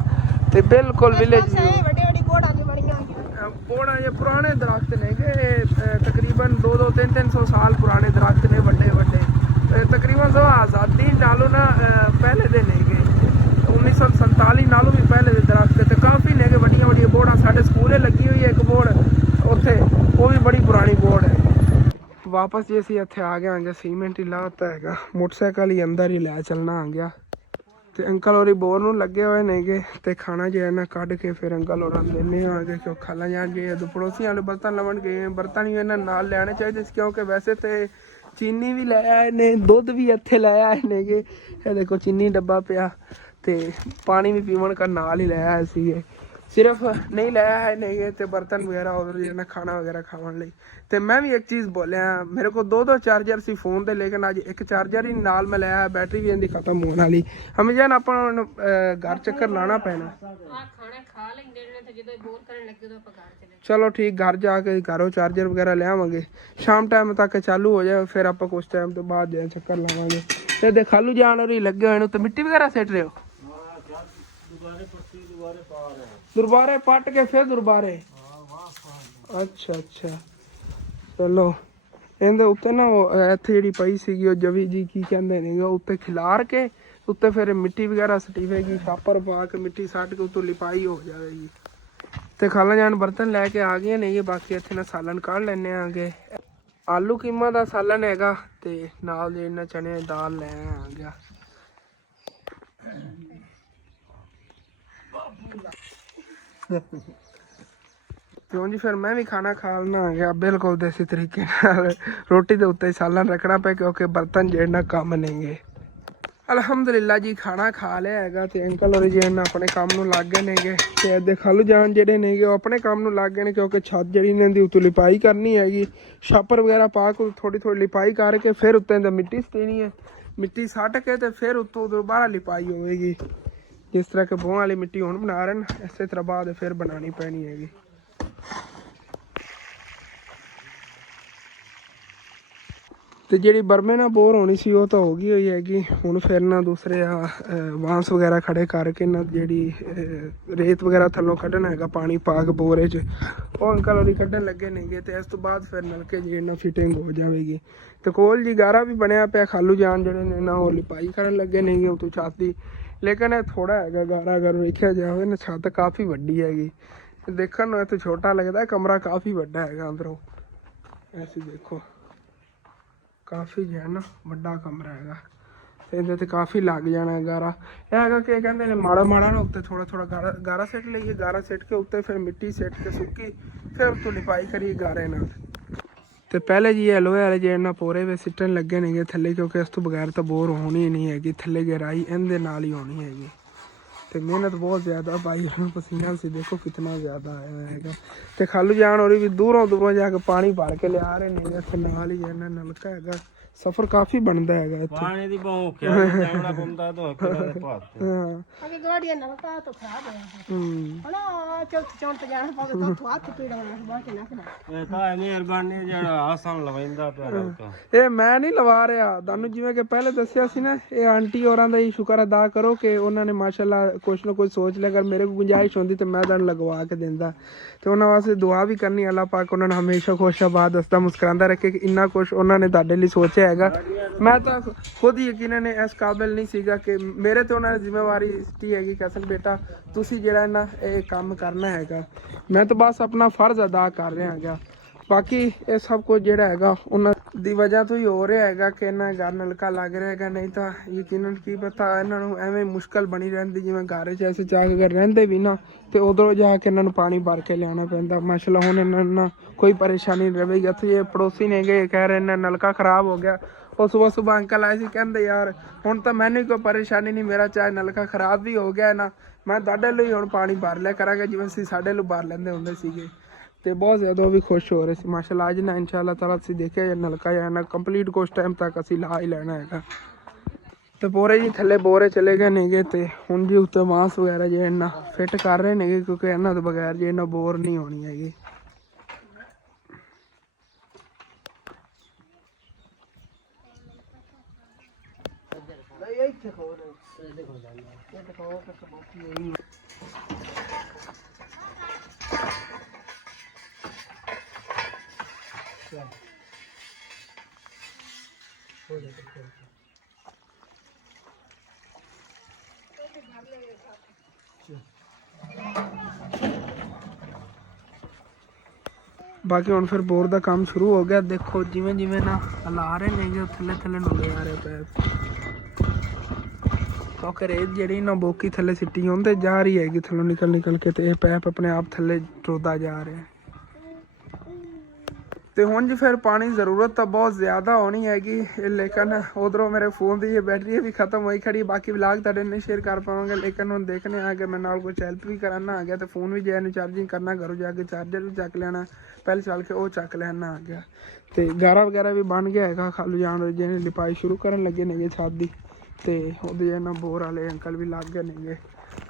ਤੇ ਬਿਲਕੁਲ ਵਿਲੇਜ ਬੋੜਾ ਜੇ ਪੁਰਾਣੇ ਦਰਖਤ ਨੇ ਕਿ ਤਕਰੀਬਨ 200 300 ਸਾਲ ਪੁਰਾਣੇ ਦਰਖਤ ਨੇ, ਵੱਡੇ ਵੱਡੇ ਤਕਰੀਬਨ ਆਜ਼ਾਦੀ ਨਾਲੋਂ ਨਾ ਪਹਿਲੇ ਦੇ ਨੇਗੇ, 1947 ਨਾਲੋਂ ਵੀ ਪਹਿਲੇ ਦੇ ਦਰਖਤ ਤੇ ਕਾਫੀ ਨੇ ਕਿ ਵੱਡੀਆਂ ਵੱਡੀਆਂ ਬੋੜਾਂ। ਸਾਡੇ ਸਕੂਲੇ ਲੱਗੀ ਹੋਈ ਹੈ ਇੱਕ ਬੋੜ ਉੱਥੇ, ਉਹ ਵੀ ਬੜੀ ਪੁਰਾਣੀ ਬੋੜ ਹੈ। ਵਾਪਸ ਜੇ ਅਸੀਂ ਇੱਥੇ ਆ ਗਏ ਆਂਗੇ, ਸੀਮੈਂਟ ਹੀ ਲਾਤਾ ਹੈਗਾ, ਮੋਟਰਸਾਈਕਲ ਹੀ ਅੰਦਰ ਹੀ ਲੈ ਚੱਲਣਾ ਆ ਗਿਆ। ਤੇ ਅੰਕਲ ਹੋਰੀ ਬੋਰ ਨੂੰ ਲੱਗੇ ਹੋਏ ਨੇਗੇ ਤੇ ਖਾਣਾ ਜਿਹੜਾ ਨਾ ਕੱਢ ਕੇ ਫਿਰ ਅੰਕਲ ਹੋਰਾਂ ਨੂੰ ਦਿੰਦੇ ਆਗੇ ਕਿ ਉਹ ਖਾਲਾ ਜਾਣ ਗਏ। ਪੜੋਸੀਆਂ ਵਾਲੇ ਬਰਤਨ ਲਵਣ ਗਏ, ਬਰਤਨ ਵੀ ਇਹਨਾਂ ਨਾਲ ਲੈਣੇ ਚਾਹੀਦੇ ਸੀ ਕਿਉਂਕਿ ਵੈਸੇ ਤੇ ਚੀਨੀ ਵੀ ਲੈ ਆਏ ਨੇ, ਦੁੱਧ ਵੀ ਇੱਥੇ ਲੈ ਆਏ ਨੇਗੇ। ਇਹ ਦੇਖੋ ਚੀਨੀ ਡੱਬਾ ਪਿਆ ਤੇ ਪਾਣੀ ਵੀ ਪੀਵਣ ਕਰ ਨਾਲ ਹੀ ਲੈ ਆਏ ਸੀਗੇ, ਸਿਰਫ ਨਹੀਂ ਲੈ ਆਏ ਨੇਗੇ ਤੇ ਬਰਤਨ ਵਗੈਰਾ ਉਧਰ ਜਿਹੜਾ ਖਾਣਾ ਵਗੈਰਾ ਖਾਣ ਲਈ। ਤੇ ਮੈਂ ਵੀ ਇੱਕ ਚੀਜ਼ ਬੋਲਿਆ, ਮੇਰੇ ਕੋਲ ਦੋ ਚਾਰਜਰ ਸੀ ਫੋਨ ਦੇ, ਲੇਕਿਨ ਅੱਜ ਇੱਕ ਚਾਰਜਰ ਹੀ ਨਾਲ ਮੈਂ ਲੈ ਆਇਆ, ਬੈਟਰੀ ਵੀ ਇਹਦੀ ਖਤਮ ਹੋਣ ਵਾਲੀ। ਹਮੇਸ਼ਾ ਆਪਾਂ ਹੁਣ ਘਰ ਚੱਕਰ ਲਾਣਾ ਪੈਣਾ। ਚਲੋ ਠੀਕ, ਘਰ ਜਾ ਕੇ ਘਰੋਂ ਚਾਰਜਰ ਵਗੈਰਾ ਲਿਆਵਾਂਗੇ, ਸ਼ਾਮ ਟਾਈਮ ਤੱਕ ਚਾਲੂ ਹੋ ਜਾਏ, ਫਿਰ ਆਪਾਂ ਕੁਛ ਟਾਈਮ ਤੋਂ ਬਾਅਦ ਜਾ ਚੱਕਰ ਲਾਵਾਂਗੇ। ਤੇ ਦੇ ਖਾਲੂ ਜਾਣ ਰਹੀ ਲੱਗੇ ਹੋਏ ਨੂੰ ਤੇ ਮਿੱਟੀ ਵਗੈਰਾ ਸਿੱਟ ਰਹੇ ਹੋ? ਦੁਰਬਾਰੇ ਪੱਟ ਕੇ ਫਿਰ ਦੁਰਬਾਰੇ? ਅੱਛਾ ਅੱਛਾ, ਚਲੋ। ਇਹਦੇ ਉੱਤੇ ਨਾ ਇੱਥੇ ਜਿਹੜੀ ਪਈ ਸੀਗੀ ਉਹ ਜਵੀ ਜੀ ਕੀ ਕਹਿੰਦੇ ਨੇ, ਉੱਤੇ ਖਿਲਾਰ ਕੇ ਉੱਤੇ ਫਿਰ ਮਿੱਟੀ ਵਗੈਰਾ ਸਟੀਵੇਗੀ, ਛਾਪਰ ਪਾ ਕੇ ਮਿੱਟੀ ਸੱਟ ਕੇ ਉੱਤੋਂ ਲਿਪਾਈ ਹੋ ਜਾਵੇਗੀ। ਤੇ ਖਾਲਾ ਜਾਨ ਬਰਤਨ ਲੈ ਕੇ ਆ ਗਏ ਨਹੀਂ, ਬਾਕੀ ਇੱਥੇ ਨਾ ਸਾਲਨ ਕੱਢ ਲੈਣੇ ਆਗੇ। ਆਲੂ ਕੀਮਾ ਦਾ ਸਾਲਨ ਹੈਗਾ ਤੇ ਨਾਲ ਦੇ ਇਹਨਾਂ ਚਨੇ ਦੀ ਦਾਲ ਲੈ ਆ ਗਿਆ। ਕਿਉਂ ਜੀ, ਫਿਰ ਮੈਂ ਵੀ ਖਾਣਾ ਖਾ ਲੈਣਾ ਆ ਗਿਆ ਬਿਲਕੁਲ ਦੇਸੀ ਤਰੀਕੇ ਨਾਲ। ਰੋਟੀ ਦੇ ਉੱਤੇ ਸਾਲਨ ਰੱਖਣਾ ਪਿਆ ਕਿਉਂਕਿ ਬਰਤਨ ਜਿਹੜੇ ਨਾ ਕੰਮ ਨੇਗੇ। ਅਲਹਮਦੁਲਿਲਾ ਜੀ, ਖਾਣਾ ਖਾ ਲਿਆ ਹੈਗਾ ਤੇ ਅੰਕਲ ਹੋਰੀ ਜਿਹੜੇ ਨਾ ਆਪਣੇ ਕੰਮ ਨੂੰ ਲੱਗ ਗਏ ਨੇਗੇ। ਤੇ ਇਹਦੇ ਖਾਲੂ ਜਾਨ ਜਿਹੜੇ ਨੇਗੇ ਉਹ ਆਪਣੇ ਕੰਮ ਨੂੰ ਲੱਗ ਗਏ ਨੇ ਕਿਉਂਕਿ ਛੱਤ ਜਿਹੜੀ ਇਹਨਾਂ ਦੀ ਉੱਤੋਂ ਲਿਪਾਈ ਕਰਨੀ ਹੈਗੀ, ਛਾਪਰ ਵਗੈਰਾ ਪਾ ਕੇ ਥੋੜੀ ਥੋੜੀ ਲਿਪਾਈ ਕਰਕੇ ਫਿਰ ਉੱਤੇ ਦਾ ਮਿੱਟੀ ਸਟੇਣੀ ਹੈ, ਮਿੱਟੀ ਸੱਟ ਕੇ ਤੇ ਫਿਰ ਉੱਤੋਂ ਦੁਬਾਰਾ ਲਿਪਾਈ ਹੋਵੇਗੀ। ਜਿਸ ਤਰ੍ਹਾਂ ਕਿ ਬੋਹਾਂ ਵਾਲੀ ਮਿੱਟੀ ਹੁਣ ਬਣਾ ਰਹੇ ਨੇ, ਇਸੇ ਤਰ੍ਹਾਂ ਬਾਅਦ ਫਿਰ ਬਣਾਉਣੀ ਪੈਣੀ ਹੈਗੀ। ਤੇ ਜਿਹੜੀ ਬਰਮੇ ਨਾਲ ਬੋਰ ਹੋਣੀ ਸੀ ਉਹ ਤਾਂ ਹੋ ਗਈ ਹੋਈ ਹੈਗੀ। ਹੁਣ ਫਿਰ ਨਾ ਦੂਸਰੇ ਬਾਂਸ ਵਗੈਰਾ ਖੜੇ ਕਰਕੇ ਨਾ ਜਿਹੜੀ ਰੇਤ ਵਗੈਰਾ ਥੱਲੋਂ ਕੱਢਣਾ ਹੈਗਾ ਪਾਣੀ ਪਾ ਕੇ ਬੋਰੇ 'ਚ, ਉਹ ਅੰਕਲ ਹੋਰੀ ਕੱਢਣ ਲੱਗੇ ਨੇਗੇ। ਤੇ ਇਸ ਤੋਂ ਬਾਅਦ ਫਿਰ ਨਲਕੇ ਜਿਹੜੀ ਨਾ ਫਿਟਿੰਗ ਹੋ ਜਾਵੇਗੀ। ਤੇ ਕੋਲ ਜੀ ਗਾਰਾ ਵੀ ਬਣਿਆ ਪਿਆ, ਖਾਲੂ ਜਾਨ ਜਿਹੜੇ ਨੇ ਨਾ ਉਹ ਲਿਪਾਈ ਕਰਨ ਲੱਗੇ ਨੇਗੇ ਉੱਤੋਂ ਛੱਤ ਦੀ। ਲੇਕਿਨ ਇਹ ਥੋੜਾ ਹੈਗਾ ਗਾਰਾ, ਅਗਰ ਵੇਖਿਆ ਜਾਵੇ ਨਾ ਛੱਤ ਕਾਫੀ ਵੱਡੀ ਹੈਗੀ। ਦੇਖਣ ਨੂੰ ਇੱਥੇ ਛੋਟਾ ਲੱਗਦਾ, ਕਮਰਾ ਕਾਫੀ ਵੱਡਾ ਹੈਗਾ ਅੰਦਰੋਂ। ਐਸੀ ਦੇਖੋ ਕਾਫੀ ਜੋ ਹੈ ਨਾ ਵੱਡਾ ਕਮਰਾ ਹੈਗਾ ਤੇ ਇਹਦੇ ਤੇ ਕਾਫੀ ਲੱਗ ਜਾਣਾ ਗਾਰਾ। ਇਹ ਹੈਗਾ ਕਿ ਕਹਿੰਦੇ ਨੇ ਮਾੜਾ ਮਾੜਾ ਨਾ ਉੱਤੇ ਥੋੜਾ ਥੋੜਾ ਗਾਰਾ ਸਿੱਟ ਲਈਏ, ਗਾਰਾ ਸਿੱਟ ਕੇ ਉੱਤੇ ਫਿਰ ਮਿੱਟੀ ਸਿੱਟ ਕੇ ਸੁੱਕੀ ਫਿਰ ਉੱਤੋਂ ਲਿਪਾਈ ਕਰੀਏ ਗਾਰੇ ਨਾਲ। ਤੇ ਪਹਿਲੇ ਜੀ ਇਹ ਲੋਹੇ ਵਾਲੇ ਜਿਹੜੇ ਨਾ ਪੋਰੇ ਵੇ ਸਿੱਟਣ ਲੱਗੇ ਨੇਗੇ ਥੱਲੇ, ਕਿਉਂਕਿ ਇਸ ਤੋਂ ਬਗੈਰ ਤਾਂ ਬੋਰ ਹੋਣੀ ਨਹੀਂ ਹੈਗੀ, ਥੱਲੇ ਗਹਿਰਾਈ ਇਹਦੇ ਨਾਲ ਹੀ ਹੋਣੀ ਹੈਗੀ। ਤੇ ਮਿਹਨਤ ਬਹੁਤ ਜ਼ਿਆਦਾ ਪਾਈ, ਪਸੀਨਾ ਸੀ ਦੇਖੋ ਕਿਤਨਾ ਜ਼ਿਆਦਾ ਆਇਆ ਹੈਗਾ। ਤੇ ਖਾਲੂ ਜਾਨ ਹੋਰੀ ਵੀ ਦੂਰੋਂ ਜਾ ਕੇ ਪਾਣੀ ਭਰ ਕੇ ਲਿਆ ਰਹੇ ਨੇ। ਇੱਥੇ ਨਾਲ ਹੀ ਜਿਹੜਾ ਨਲਕਾ ਹੈਗਾ, ਸਫ਼ਰ ਕਾਫੀ ਬਣਦਾ ਹੈਗਾ ਇੱਥੇ। ਪਾਣੀ ਦੀ ਬਹੁਤ ਜਾਣਾ ਪੈਂਦਾ ਤੋਂ ਅਗੇ ਗਾੜੀਆਂ ਨਲਕਾ ਤੋਂ ਖਰਾਬ ਹੋਇਆ ਹਣਾ, ਚੌਥ ਚੌਂਤ ਜਾਣਾ ਪਵੇ ਤੋਂ ਹੱਥ ਪੀੜਾਉਣਾ ਬਾਕੀ ਨਾ ਇਹ ਤਾਂ ਮਿਹਰਬਾਨੀ ਜਿਹੜਾ ਆਸਾਨ ਲਵਾਇੰਦਾ ਪਿਆ ਨਲਕਾ। ਇਹ ਮੈਂ ਨਹੀਂ ਲਵਾ ਰਿਹਾ ਤੁਹਾਨੂੰ, ਜਿਵੇਂ ਕਿ ਪਹਿਲੇ ਦੱਸਿਆ ਸੀ ਨਾ, ਇਹ ਆਂਟੀ ਹੋਰਾਂ ਦਾ ਹੀ ਸ਼ੁਕਰ ਅਦਾ ਕਰੋ ਕਿ ਉਹਨਾਂ ਨੇ ਮਾਸ਼ਾਅੱਲਾ ਕੁਛ ਨਾ ਕੁਛ ਸੋਚ ਲਿਆ। ਅਗਰ ਮੇਰੇ ਕੋਲ ਗੁੰਜਾਇਸ਼ ਹੁੰਦੀ ਤੇ ਮੈਂ ਤੁਹਾਨੂੰ ਲਗਵਾ ਕੇ ਦਿੰਦਾ। ਤੇ ਉਹਨਾਂ ਵਾਸਤੇ ਦੁਆ ਵੀ ਕਰਨੀ, ਅੱਲਾਹ ਪਾਕ ਉਹਨਾਂ ਨੂੰ ਹਮੇਸ਼ਾ ਖੁਸ਼ਆਬਾਦ ਹੱਸਦਾ ਮੁਸਕਰਾਉਂਦਾ ਰੱਖੇ ਕਿ ਇੰਨਾ ਕੁਛ ਉਹਨਾਂ ਨੇ ਤੁਹਾਡੇ ਲਈ ਸੋਚਿਆ ਹੈਗਾ। ਮੈਂ ਤਾਂ ਖੁਦ ਯਕੀਨਨ ਇਸ ਕਾਬਿਲ ਨਹੀਂ ਸੀਗਾ ਕਿ ਮੇਰੇ ਤੇ ਉਹਨਾਂ ਨੇ ਜ਼ਿੰਮੇਵਾਰੀ ਦਿੱਤੀ ਹੈਗੀ ਕਿ ਅਸਲ ਬੇਟਾ ਤੁਸੀਂ ਜਿਹੜਾ ਨਾ ਇਹ ਕੰਮ ਕਰਨਾ ਹੈਗਾ। ਮੈਂ ਤਾਂ ਬਸ ਆਪਣਾ ਫਰਜ਼ ਅਦਾ ਕਰ ਰਿਹਾ ਹੈਗਾ। ਬਾਕੀ ਇਹ ਸਭ ਕੁਝ ਜਿਹੜਾ ਹੈਗਾ ਉਹਨਾਂ ਦੀ ਵਜ੍ਹਾ ਤੋਂ ਹੀ ਹੋ ਰਿਹਾ ਹੈਗਾ ਕਿ ਇਹਨਾਂ ਘਰ ਨਲਕਾ ਲੱਗ ਰਿਹਾ ਹੈਗਾ, ਨਹੀਂ ਤਾਂ ਯਕੀਨਨ ਕੀ ਪਤਾ ਇਹਨਾਂ ਨੂੰ ਐਵੇਂ ਮੁਸ਼ਕਲ ਬਣੀ ਰਹਿੰਦੀ। ਜਿਵੇਂ ਘਰ 'ਚ ਐਸੇ ਚਾਹ ਅਗਰ ਰਹਿੰਦੇ ਵੀ ਨਾ ਤੇ ਉਧਰੋਂ ਜਾ ਕੇ ਇਹਨਾਂ ਨੂੰ ਪਾਣੀ ਭਰ ਕੇ ਲਿਆਉਣਾ ਪੈਂਦਾ। ਮਾਸ਼ਾਅੱਲਾ ਹੁਣ ਇਹਨਾਂ ਨੂੰ ਕੋਈ ਪਰੇਸ਼ਾਨੀ ਨਹੀਂ ਰਹੇਗੀ। ਇੱਥੇ ਜੇ ਪੜੋਸੀ ਨੇਗੇ ਕਹਿ ਰਹੇ ਨੇ ਨਲਕਾ ਖ਼ਰਾਬ ਹੋ ਗਿਆ, ਉਹ ਸੁਬਾਹ ਅੰਕਲ ਆਏ ਸੀ ਕਹਿੰਦੇ ਯਾਰ ਹੁਣ ਤਾਂ ਮੈਨੂੰ ਕੋਈ ਪਰੇਸ਼ਾਨੀ ਨਹੀਂ, ਮੇਰਾ ਚਾਹੇ ਨਲਕਾ ਖ਼ਰਾਬ ਵੀ ਹੋ ਗਿਆ ਨਾ, ਮੈਂ ਤੁਹਾਡੇ ਲਈ ਹੁਣ ਪਾਣੀ ਭਰ ਲਿਆ ਕਰਾਂਗੇ ਜਿਵੇਂ ਅਸੀਂ ਸਾਡੇ ਲਈ ਭਰ ਲੈਂਦੇ ਹੁੰਦੇ ਸੀਗੇ। ਤੇ ਬਹੁਤ ਜ਼ਿਆਦਾ ਉਹ ਵੀ ਖੁਸ਼ ਹੋ ਰਹੇ ਸੀ ਮਾਸ਼ਾਅੱਲਾ। ਅੱਜ ਨਾ ਇਨਸ਼ਾਅੱਲਾ ਤਾਲਾ ਤੁਸੀਂ ਦੇਖਿਆ ਨਲਕਾ ਜਾਣਾ ਕੰਪਲੀਟ ਕੁਛ ਟਾਈਮ ਤੱਕ ਅਸੀਂ ਲਾ ਹੀ ਲੈਣਾ ਹੈਗਾ। ਤੇ ਬੋਰੇ ਜੀ ਥੱਲੇ ਬੋਰੇ ਚਲੇ ਗਏ ਨੇਗੇ ਤੇ ਹੁਣ ਜੀ ਉੱਤੇ ਮਾਸ ਵਗੈਰਾ ਜੇ ਇਹਨਾਂ ਫਿੱਟ ਕਰ ਰਹੇ ਨੇਗੇ ਕਿਉਂਕਿ ਇਹਨਾਂ ਤੋਂ ਬਗੈਰ ਜੇ ਇਹਨਾਂ ਬੋਰ ਨਹੀਂ ਹੋਣੀ ਹੈਗੀ। ਬਾਕੀ ਹੁਣ ਫਿਰ ਬੋਰ ਦਾ ਕੰਮ ਸ਼ੁਰੂ ਹੋ ਗਿਆ। ਦੇਖੋ ਜਿਵੇਂ ਜਿਵੇਂ ਨਾ ਹਿਲਾ ਰਹੇ ਨੇਗੇ ਥੱਲੇ ਥੱਲੇ ਨੂੰ ਲੈ ਆ ਰਹੇ ਪੈਪ ਕਿਉਂਕਿ ਰੇਤ ਜਿਹੜੀ ਨਾ ਬੋਕੀ ਥੱਲੇ ਸਿੱਟੀ ਹੁੰਦੇ ਜਾ ਰਹੀ ਹੈਗੀ ਥੱਲੋਂ ਨਿਕਲ ਨਿਕਲ ਕੇ ਤੇ ਇਹ ਪੈਪ ਆਪਣੇ ਆਪ ਥੱਲੇ ਟੁਰਦਾ ਜਾ ਰਿਹਾ। ਤੇ ਹੁਣ ਜੀ ਫਿਰ ਪਾਣੀ ਜ਼ਰੂਰਤ ਤਾਂ ਬਹੁਤ ਜ਼ਿਆਦਾ ਹੋਣੀ ਹੈਗੀ ਲੇਕਿਨ ਉਧਰੋਂ ਮੇਰੇ ਫੋਨ ਦੀ ਬੈਟਰੀ ਵੀ ਖਤਮ ਹੋਈ ਖੜੀ। ਬਾਕੀ ਵਲੌਗ ਤੁਹਾਡੇ ਨਾਲ ਸ਼ੇਅਰ ਕਰ ਪਾਵਾਂਗੇ ਲੇਕਿਨ ਹੁਣ ਦੇਖਣੇ ਆ ਕਿ ਮੈਂ ਨਾਲ ਕੁਛ ਹੈਲਪ ਵੀ ਕਰਾਨਾ ਆ ਗਿਆ ਤੇ ਫੋਨ ਵੀ ਜੇ ਨੂੰ ਚਾਰਜਿੰਗ ਕਰਨਾ ਘਰੋਂ ਜਾ ਕੇ ਚਾਰਜਰ ਵੀ ਚੱਕ ਲੈਣਾ ਪਹਿਲੇ ਚੱਲ ਕੇ ਉਹ ਚੱਕ ਲੈਣਾ ਆ ਗਿਆ। ਤੇ ਗਾਰਾ ਵਗੈਰਾ ਵੀ ਬਣ ਗਿਆ ਹੈਗਾ ਖਾਲੂ ਜਾਣ ਜਿਹਨੇ ਲਿਪਾਈ ਸ਼ੁਰੂ ਕਰਨ ਲੱਗੇ ਨੇਗੇ ਛੱਤ ਦੀ ਤੇ ਉਹਦੇ ਇਹਨਾਂ ਬੋਰ ਵਾਲੇ ਅੰਕਲ ਵੀ ਲੱਗ ਗਏ ਨੇਗੇ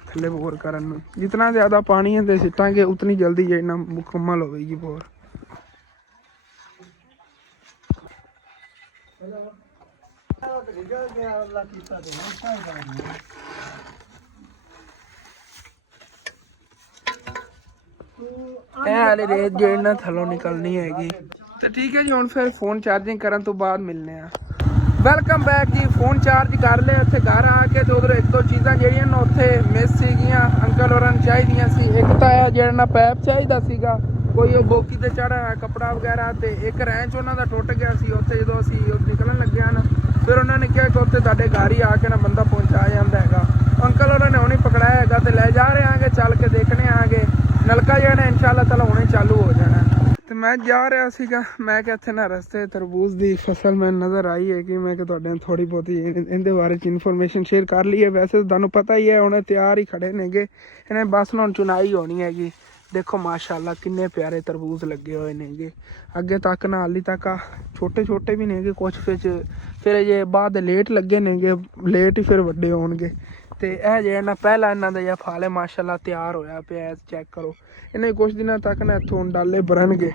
ਥੱਲੇ ਬੋਰ ਕਰਨ ਨੂੰ। ਜਿਤਨਾ ਜ਼ਿਆਦਾ ਪਾਣੀ ਇਹਦੇ ਸਿੱਟਾਂਗੇ ਉਤਨੀ ਜਲਦੀ ਜੇ ਇਹਨਾਂ ਮੁਕੰਮਲ ਹੋਵੇਗੀ ਬੋਰ। ਇਹ ਵਾਲੀ ਰੇਤ ਜੇ ਇਹਨਾਂ ਥੱਲੋਂ ਨਿਕਲਣੀ ਹੈਗੀ ਤੇ ਠੀਕ ਹੈ ਜੀ। ਹੁਣ ਫਿਰ ਫੋਨ ਚਾਰਜਿੰਗ ਕਰਨ ਤੋਂ ਬਾਅਦ ਮਿਲਨੇ ਆ। ਵੈਲਕਮ ਬੈਕ ਜੀ। ਫੋਨ ਚਾਰਜ ਕਰ ਲਿਆ ਉੱਥੇ ਘਰ ਆ ਕੇ ਤੇ ਉਧਰ ਇੱਕ ਦੋ ਚੀਜ਼ਾਂ ਜਿਹੜੀਆਂ ਨਾ ਉੱਥੇ ਮਿਸ ਸੀਗੀਆਂ ਅੰਕਲ ਹੋਰਾਂ ਨੂੰ ਚਾਹੀਦੀਆਂ ਸੀ। ਇੱਕ ਤਾਂ ਇਹ ਜਿਹੜਾ ਨਾ ਪੈਪ ਚਾਹੀਦਾ ਸੀਗਾ ਕੋਈ ਉਹ ਬੋਕੀ ਤੇ ਚੜਾ ਕੱਪੜਾ ਵਗੈਰਾ ਤੇ ਇੱਕ ਰੈਂਚ ਉਹਨਾਂ ਦਾ ਟੁੱਟ ਗਿਆ ਸੀ ਉੱਥੇ ਜਦੋਂ ਅਸੀਂ ਨਿਕਲਣ ਲੱਗਿਆ ਨਾ ਫਿਰ ਉਹਨਾਂ ਨੇ ਕਿਹਾ ਕਿ ਉੱਥੇ ਤੁਹਾਡੇ ਘਰ ਹੀ ਆ ਕੇ ਨਾ ਬੰਦਾ ਪਹੁੰਚਾ ਜਾਂਦਾ ਹੈਗਾ। ਅੰਕਲ ਉਹਨਾਂ ਨੇ ਹੁਣੇ ਪਕੜਾਇਆ ਹੈਗਾ ਤੇ ਲੈ ਜਾ ਰਹੇ ਆਂਗੇ ਚੱਲ ਕੇ ਦੇਖਣੇ ਆਂਗੇ ਨਲਕਾ ਜਿਹੜਾ ਇਨਸ਼ਾਅੱਲਾ ਤਾਲਾ ਹੁਣੇ ਚਾਲੂ ਹੋ ਜਾਣਾ। ਤੇ ਮੈਂ ਜਾ ਰਿਹਾ ਸੀਗਾ ਮੈਂ ਕਿ ਇੱਥੇ ਨਾ ਰਸਤੇ ਤਰਬੂਜ਼ ਦੀ ਫਸਲ ਮੈਨੂੰ ਨਜ਼ਰ ਆਈ ਹੈ ਕਿ ਮੈਂ ਕਿ ਤੁਹਾਡੇ ਨਾਲ ਥੋੜ੍ਹੀ ਬਹੁਤੀ ਇਹਦੇ ਬਾਰੇ 'ਚ ਇਨਫੋਰਮੇਸ਼ਨ ਸ਼ੇਅਰ ਕਰ ਲਈ ਹੈ। ਵੈਸੇ ਤੁਹਾਨੂੰ ਪਤਾ ਹੀ ਹੈ ਹੁਣ ਤਿਆਰ ਹੀ ਖੜੇ ਨੇਗੇ ਇਹਨੇ ਬਸ ਹੁਣ ਚੁਣਾਈ ਹੋਣੀ ਹੈਗੀ। ਦੇਖੋ ਮਾਸ਼ਾਅੱਲਾ ਕਿੰਨੇ ਪਿਆਰੇ ਤਰਬੂਜ਼ ਲੱਗੇ ਹੋਏ ਨੇਗੇ ਅੱਗੇ ਤੱਕ ਨਾ ਹਾਲੀ ਤੱਕ ਛੋਟੇ ਛੋਟੇ ਵੀ ਨੇਗੇ ਕੁਛ ਫਿਰ ਜੇ ਬਾਅਦ ਲੇਟ ਲੱਗੇ ਨੇਗੇ ਲੇਟ ਹੀ ਫਿਰ ਵੱਡੇ ਹੋਣਗੇ। ਤੇ ਇਹ ਜਿਹੜਾ ਨਾ ਪਹਿਲਾ ਇਹਨਾਂ ਦਾ ਜਾਂ ਫਲ ਹੈ ਮਾਸ਼ਾਅੱਲਾ ਤਿਆਰ ਹੋਇਆ ਪਿਆ ਚੈੱਕ ਕਰੋ। ਇਹਨੇ ਕੁਛ ਦਿਨਾਂ ਤੱਕ ਨਾ ਇੱਥੋਂ ਡਾਲੇ ਭਰਨਗੇ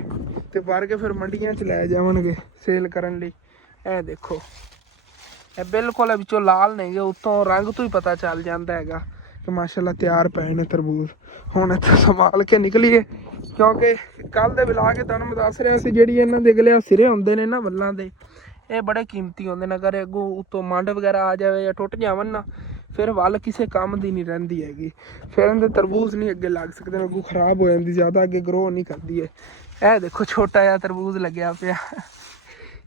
ਤੇ ਭਰ ਕੇ ਫਿਰ ਮੰਡੀਆਂ 'ਚ ਲੈ ਜਾਵਣਗੇ ਸੇਲ ਕਰਨ ਲਈ। ਇਹ ਦੇਖੋ ਇਹ ਬਿਲਕੁਲ ਵਿੱਚੋਂ ਲਾਲ ਨੇਗੇ ਉੱਤੋਂ ਰੰਗ ਤੋਂ ਹੀ ਪਤਾ ਚੱਲ ਜਾਂਦਾ ਹੈਗਾ ਕਿ ਮਾਸ਼ਾਅੱਲਾ ਤਿਆਰ ਪਏ ਨੇ ਤਰਬੂਜ਼। ਹੁਣ ਇੱਥੇ ਸੰਭਾਲ ਕੇ ਨਿਕਲੀਏ ਕਿਉਂਕਿ ਕੱਲ੍ਹ ਦੇ ਵਿਲਾ ਕੇ ਤੁਹਾਨੂੰ ਮੈਂ ਦੱਸ ਰਿਹਾ ਸੀ ਜਿਹੜੀ ਇਹਨਾਂ ਦੇ ਅਗਲੇ ਸਿਰੇ ਹੁੰਦੇ ਨੇ ਨਾ ਵੱਲਾਂ ਦੇ ਇਹ ਬੜੇ ਕੀਮਤੀ ਹੁੰਦੇ ਨੇ। ਅਗਰ ਅੱਗੋਂ ਉੱਤੋਂ ਮੰਡ ਵਗੈਰਾ ਆ ਜਾਵੇ ਜਾਂ ਟੁੱਟ ਜਾਵਣ ਨਾ ਫਿਰ ਵੱਲ ਕਿਸੇ ਕੰਮ ਦੀ ਨਹੀਂ ਰਹਿੰਦੀ ਹੈਗੀ। ਫਿਰ ਇਹਦੇ ਤਰਬੂਜ਼ ਨਹੀਂ ਅੱਗੇ ਲੱਗ ਸਕਦੇ ਨੇ ਅੱਗੋਂ ਖ਼ਰਾਬ ਹੋ ਜਾਂਦੀ ਜ਼ਿਆਦਾ ਅੱਗੇ ਗਰੋ ਨਹੀਂ ਕਰਦੀ ਹੈ। ਇਹ ਦੇਖੋ ਛੋਟਾ ਜਿਹਾ ਤਰਬੂਜ਼ ਲੱਗਿਆ ਪਿਆ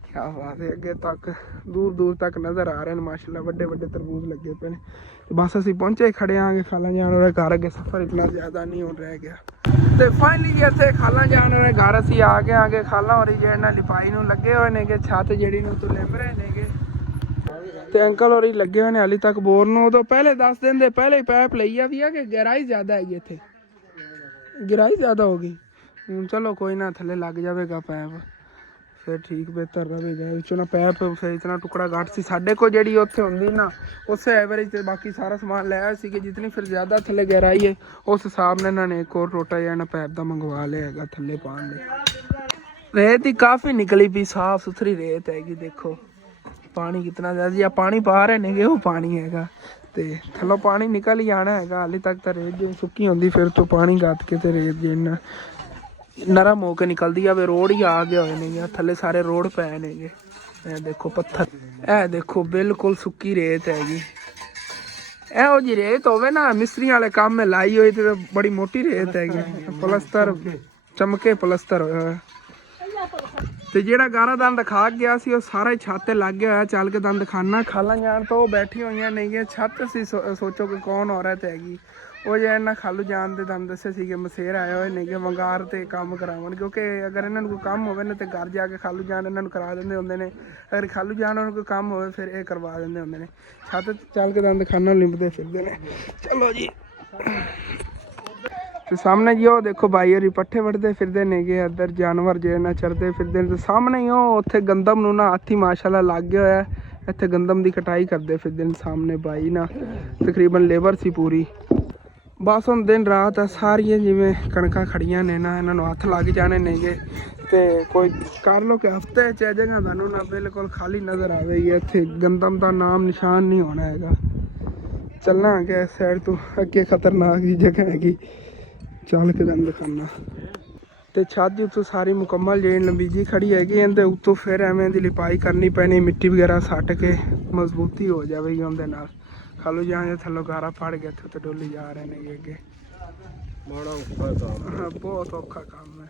ਕਿਆ ਬਾਤ ਹੈ। ਅੱਗੇ ਤੱਕ ਦੂਰ ਦੂਰ ਤੱਕ ਨਜ਼ਰ ਆ ਰਹੇ ਨੇ ਮਾਸ਼ਾਅੱਲਾ ਵੱਡੇ ਵੱਡੇ ਤਰਬੂਜ਼ ਲੱਗੇ ਪਏ ਨੇ। ਤੇ ਬਸ ਅਸੀਂ ਪਹੁੰਚੇ ਖੜੇ ਆਂਗੇ ਖਾਲਾ ਜਾਣ ਵਾਲੇ ਘਰ ਅੱਗੇ ਸਫ਼ਰ ਇਤਨਾ ਜ਼ਿਆਦਾ ਨਹੀਂ ਹੋਣ ਰਹਿ ਗਿਆ। ਤੇ ਫਾਈਨਲੀ ਜੀ ਇੱਥੇ ਖਾਲਾ ਜਾਣ ਵਾਲੇ ਘਰ ਅਸੀਂ ਆ ਗਏ ਆਂਗੇ। ਖਾਲਾ ਹੋਰੀ ਜਿਹੜੇ ਨਾਲ ਲਿਪਾਈ ਨੂੰ ਲੱਗੇ ਹੋਏ ਨੇਗੇ ਛੱਤ ਜਿਹੜੀ ਨੂੰ ਤੋਂ ਲਿੰਬ ਰਹੇ ਨੇਗੇ ਤੇ ਅੰਕਲ ਹੋਰੀ ਲੱਗੇ ਹੋਏ ਨੇ ਹਾਲੀ ਤੱਕ ਬੋਰ ਨੂੰ। ਉਦੋਂ ਪਹਿਲੇ ਦੱਸ ਦਿੰਦੇ ਪਹਿਲੇ ਹੀ ਪੈਪ ਲਈ ਆ ਵੀ ਆ ਕਿ ਗਹਿਰਾਈ ਜ਼ਿਆਦਾ ਹੈਗੀ ਇੱਥੇ ਗਹਿਰਾਈ ਜ਼ਿਆਦਾ ਹੋ ਗਈ। ਹੁਣ ਚਲੋ ਕੋਈ ਨਾ ਥੱਲੇ ਲੱਗ ਜਾਵੇਗਾ ਪੈਪ ਫਿਰ ਠੀਕ ਬਿਹਤਰ ਰਹੇਗਾ। ਵਿੱਚੋਂ ਨਾ ਪੈਪ ਫਿਰ ਇਤਨਾ ਟੁਕੜਾ ਘੱਟ ਸੀ ਸਾਡੇ ਕੋਲ ਜਿਹੜੀ ਉੱਥੇ ਹੁੰਦੀ ਨਾ ਉਸੇ ਐਵਰੇਜ ਤੇ ਬਾਕੀ ਸਾਰਾ ਸਮਾਨ ਲੈ ਆਏ ਸੀਗੇ ਜਿਤਨੀ ਫਿਰ ਜ਼ਿਆਦਾ ਥੱਲੇ ਗਹਿਰਾਈ ਹੈ ਉਸ ਹਿਸਾਬ ਨਾਲ ਇਹਨਾਂ ਨੇ ਇੱਕ ਹੋਰ ਟੋਟਾ ਜਿਹਾ ਨਾ ਪੈਪ ਦਾ ਮੰਗਵਾ ਲਿਆ ਹੈਗਾ ਥੱਲੇ ਪਾਉਣ ਲਈ। ਰੇਤ ਹੀ ਕਾਫੀ ਨਿਕਲੀ ਪਈ ਸਾਫ ਸੁਥਰੀ ਰੇਤ ਹੈਗੀ। ਦੇਖੋ ਪਾਣੀ ਕਿਤਨਾ ਜ਼ਿਆਦਾ ਜਾਂ ਪਾਣੀ ਪਾ ਰਹੇ ਨੇਗੇ ਉਹ ਪਾਣੀ ਹੈਗਾ ਤੇ ਥੱਲੋਂ ਪਾਣੀ ਨਿਕਲ ਹੀ ਆਣਾ ਹੈਗਾ। ਹਾਲੇ ਤੱਕ ਤਾਂ ਰੇਤ ਜਿਵੇਂ ਸੁੱਕੀ ਹੁੰਦੀ ਫਿਰ ਤੋਂ ਪਾਣੀ ਗੱਤ ਕੇ ਤੇ ਰੇਤ ਜਿੰਨਾ ਨਰਮ ਹੋ ਕੇ ਨਿਕਲਦੀ ਆਵੇ। ਰੋਡ ਹੀ ਆ ਗਏ ਹੋਏ ਨੇਗੇ ਥੱਲੇ ਸਾਰੇ ਰੋਡ ਪਏ ਨੇਗੇ। ਇਹ ਦੇਖੋ ਪੱਥਰ ਇਹ ਦੇਖੋ ਬਿਲਕੁਲ ਸੁੱਕੀ ਰੇਤ ਹੈਗੀ। ਇਹੋ ਜਿਹੀ ਰੇਤ ਹੋਵੇ ਨਾ ਮਿਸਤਰੀਆਂ ਵਾਲੇ ਕੰਮ ਲਾਈ ਹੋਈ ਤੇ ਬੜੀ ਮੋਟੀ ਰੇਤ ਹੈਗੀ ਪਲਸਤਰ ਚਮਕੇ ਪਲਸਤਰ ਹੋਇਆ। ਤੇ ਜਿਹੜਾ ਗਾਰਾ ਦੰਦ ਖਾ ਗਿਆ ਸੀ ਉਹ ਸਾਰਾ ਹੀ ਛੱਤ ਤੇ ਲੱਗ ਗਿਆ ਹੋਇਆ। ਚੱਲ ਕੇ ਦੰਦ ਖਾਨਾ ਖਾਲਾਂ ਜਾਣ ਤੋਂ ਉਹ ਬੈਠੀ ਹੋਈਆਂ ਨੇਗੀਆਂ ਛੱਤ ਸੀ ਸੋਚੋ ਕਿ ਕੌਣ ਔਰਤ ਹੈਗੀ ਉਹ ਜੇ ਇਹਨਾਂ ਖਾਲੂ ਜਾਣ ਦੇ ਦੰਦ ਦੱਸੇ ਸੀਗੇ ਮਸੇਰ ਆਏ ਹੋਏ ਨੇਗੇ ਵੰਗਾਰ ਤੇ ਕੰਮ ਕਰਾਉਣ ਕਿਉਂਕਿ ਅਗਰ ਇਹਨਾਂ ਨੂੰ ਕੋਈ ਕੰਮ ਹੋਵੇ ਨਾ ਤੇ ਘਰ ਜਾ ਕੇ ਖਾਲੂ ਜਾਣ ਇਹਨਾਂ ਨੂੰ ਕਰਾ ਦਿੰਦੇ ਹੁੰਦੇ ਨੇ। ਅਗਰ ਖਾਲੂ ਜਾਣ ਉਹਨਾਂ ਨੂੰ ਕੋਈ ਕੰਮ ਹੋਵੇ ਫਿਰ ਇਹ ਕਰਵਾ ਦਿੰਦੇ ਹੁੰਦੇ ਨੇ। ਛੱਤ ਚੱਲ ਕੇ ਦੰਦ ਖਾਨਾ ਲਿੰਬਦੇ ਫਿਰਦੇ ਨੇ। ਚਲੋ ਜੀ ਤੇ ਸਾਹਮਣੇ ਜੀ ਉਹ ਦੇਖੋ ਬਾਈ ਹੋਰੀ ਪੱਠੇ ਵੱਢਦੇ ਫਿਰਦੇ ਨੇਗੇ, ਇੱਧਰ ਜਾਨਵਰ ਜਿਹੜੇ ਨਾ ਚਰਦੇ ਫਿਰਦੇ ਨੇ। ਤੇ ਸਾਹਮਣੇ ਹੀ ਉਹ ਉੱਥੇ ਗੰਦਮ ਨੂੰ ਨਾ ਹੱਥੀ ਮਾਸ਼ਾਅੱਲਾ ਲੱਗ ਗਿਆ ਹੋਇਆ, ਇੱਥੇ ਗੰਦਮ ਦੀ ਕਟਾਈ ਕਰਦੇ ਫਿਰਦੇ ਨੇ ਸਾਹਮਣੇ ਬਾਈ ਨਾ, ਤਕਰੀਬਨ ਲੇਬਰ ਸੀ ਪੂਰੀ। ਬਸ ਹੁਣ ਦਿਨ ਰਾਤ ਆ ਸਾਰੀਆਂ ਜਿਵੇਂ ਕਣਕਾਂ ਖੜੀਆਂ ਨੇ ਨਾ, ਇਹਨਾਂ ਨੂੰ ਹੱਥ ਲੱਗ ਜਾਣੇ ਨੇਗੇ। ਤੇ ਕੋਈ ਕਰ ਲਓ ਕਿ ਹਫਤੇ 'ਚ ਜਗ੍ਹਾ ਤੁਹਾਨੂੰ ਨਾ ਬਿਲਕੁਲ ਖਾਲੀ ਨਜ਼ਰ ਆਵੇਗੀ, ਇੱਥੇ ਗੰਦਮ ਦਾ ਨਾਮ ਨਿਸ਼ਾਨ ਨਹੀਂ ਹੋਣਾ ਹੈਗਾ। ਚੱਲਾਂਗੇ ਇਸ ਸਾਈਡ ਤੋਂ ਅੱਗੇ, ਖਤਰਨਾਕ ਜੀ ਜਗ੍ਹਾ ਹੈਗੀ, ਚੱਲ ਕੇ ਤੁਹਾਨੂੰ ਦਿਖਾਉਣਾ। ਤੇ ਛੱਤ ਦੀ ਉੱਤੋਂ ਸਾਰੀ ਮੁਕੰਮਲ ਜਿਹੜੀ ਲੰਬੀ ਜੀ ਖੜੀ ਹੈਗੀ, ਇਹਦੇ ਉੱਤੋਂ ਫਿਰ ਐਵੇਂ ਦੀ ਲਿਪਾਈ ਕਰਨੀ ਪੈਣੀ, ਮਿੱਟੀ ਵਗੈਰਾ ਸੱਟ ਕੇ ਮਜ਼ਬੂਤੀ ਹੋ ਜਾਵੇਗੀ ਉਹਦੇ ਨਾਲ। ਖਾਲੂ ਜਾਣ ਜੇ ਥੱਲੋਂ ਗਾਰਾ ਫੜ ਗਿਆ, ਇੱਥੇ ਤੇ ਡੋਲੀ ਜਾ ਰਹੇ ਨੇ ਅੱਗੇ। ਬੜਾ ਔਖਾ ਕੰਮ ਹੈ, ਬਹੁਤ ਔਖਾ ਕੰਮ ਹੈ।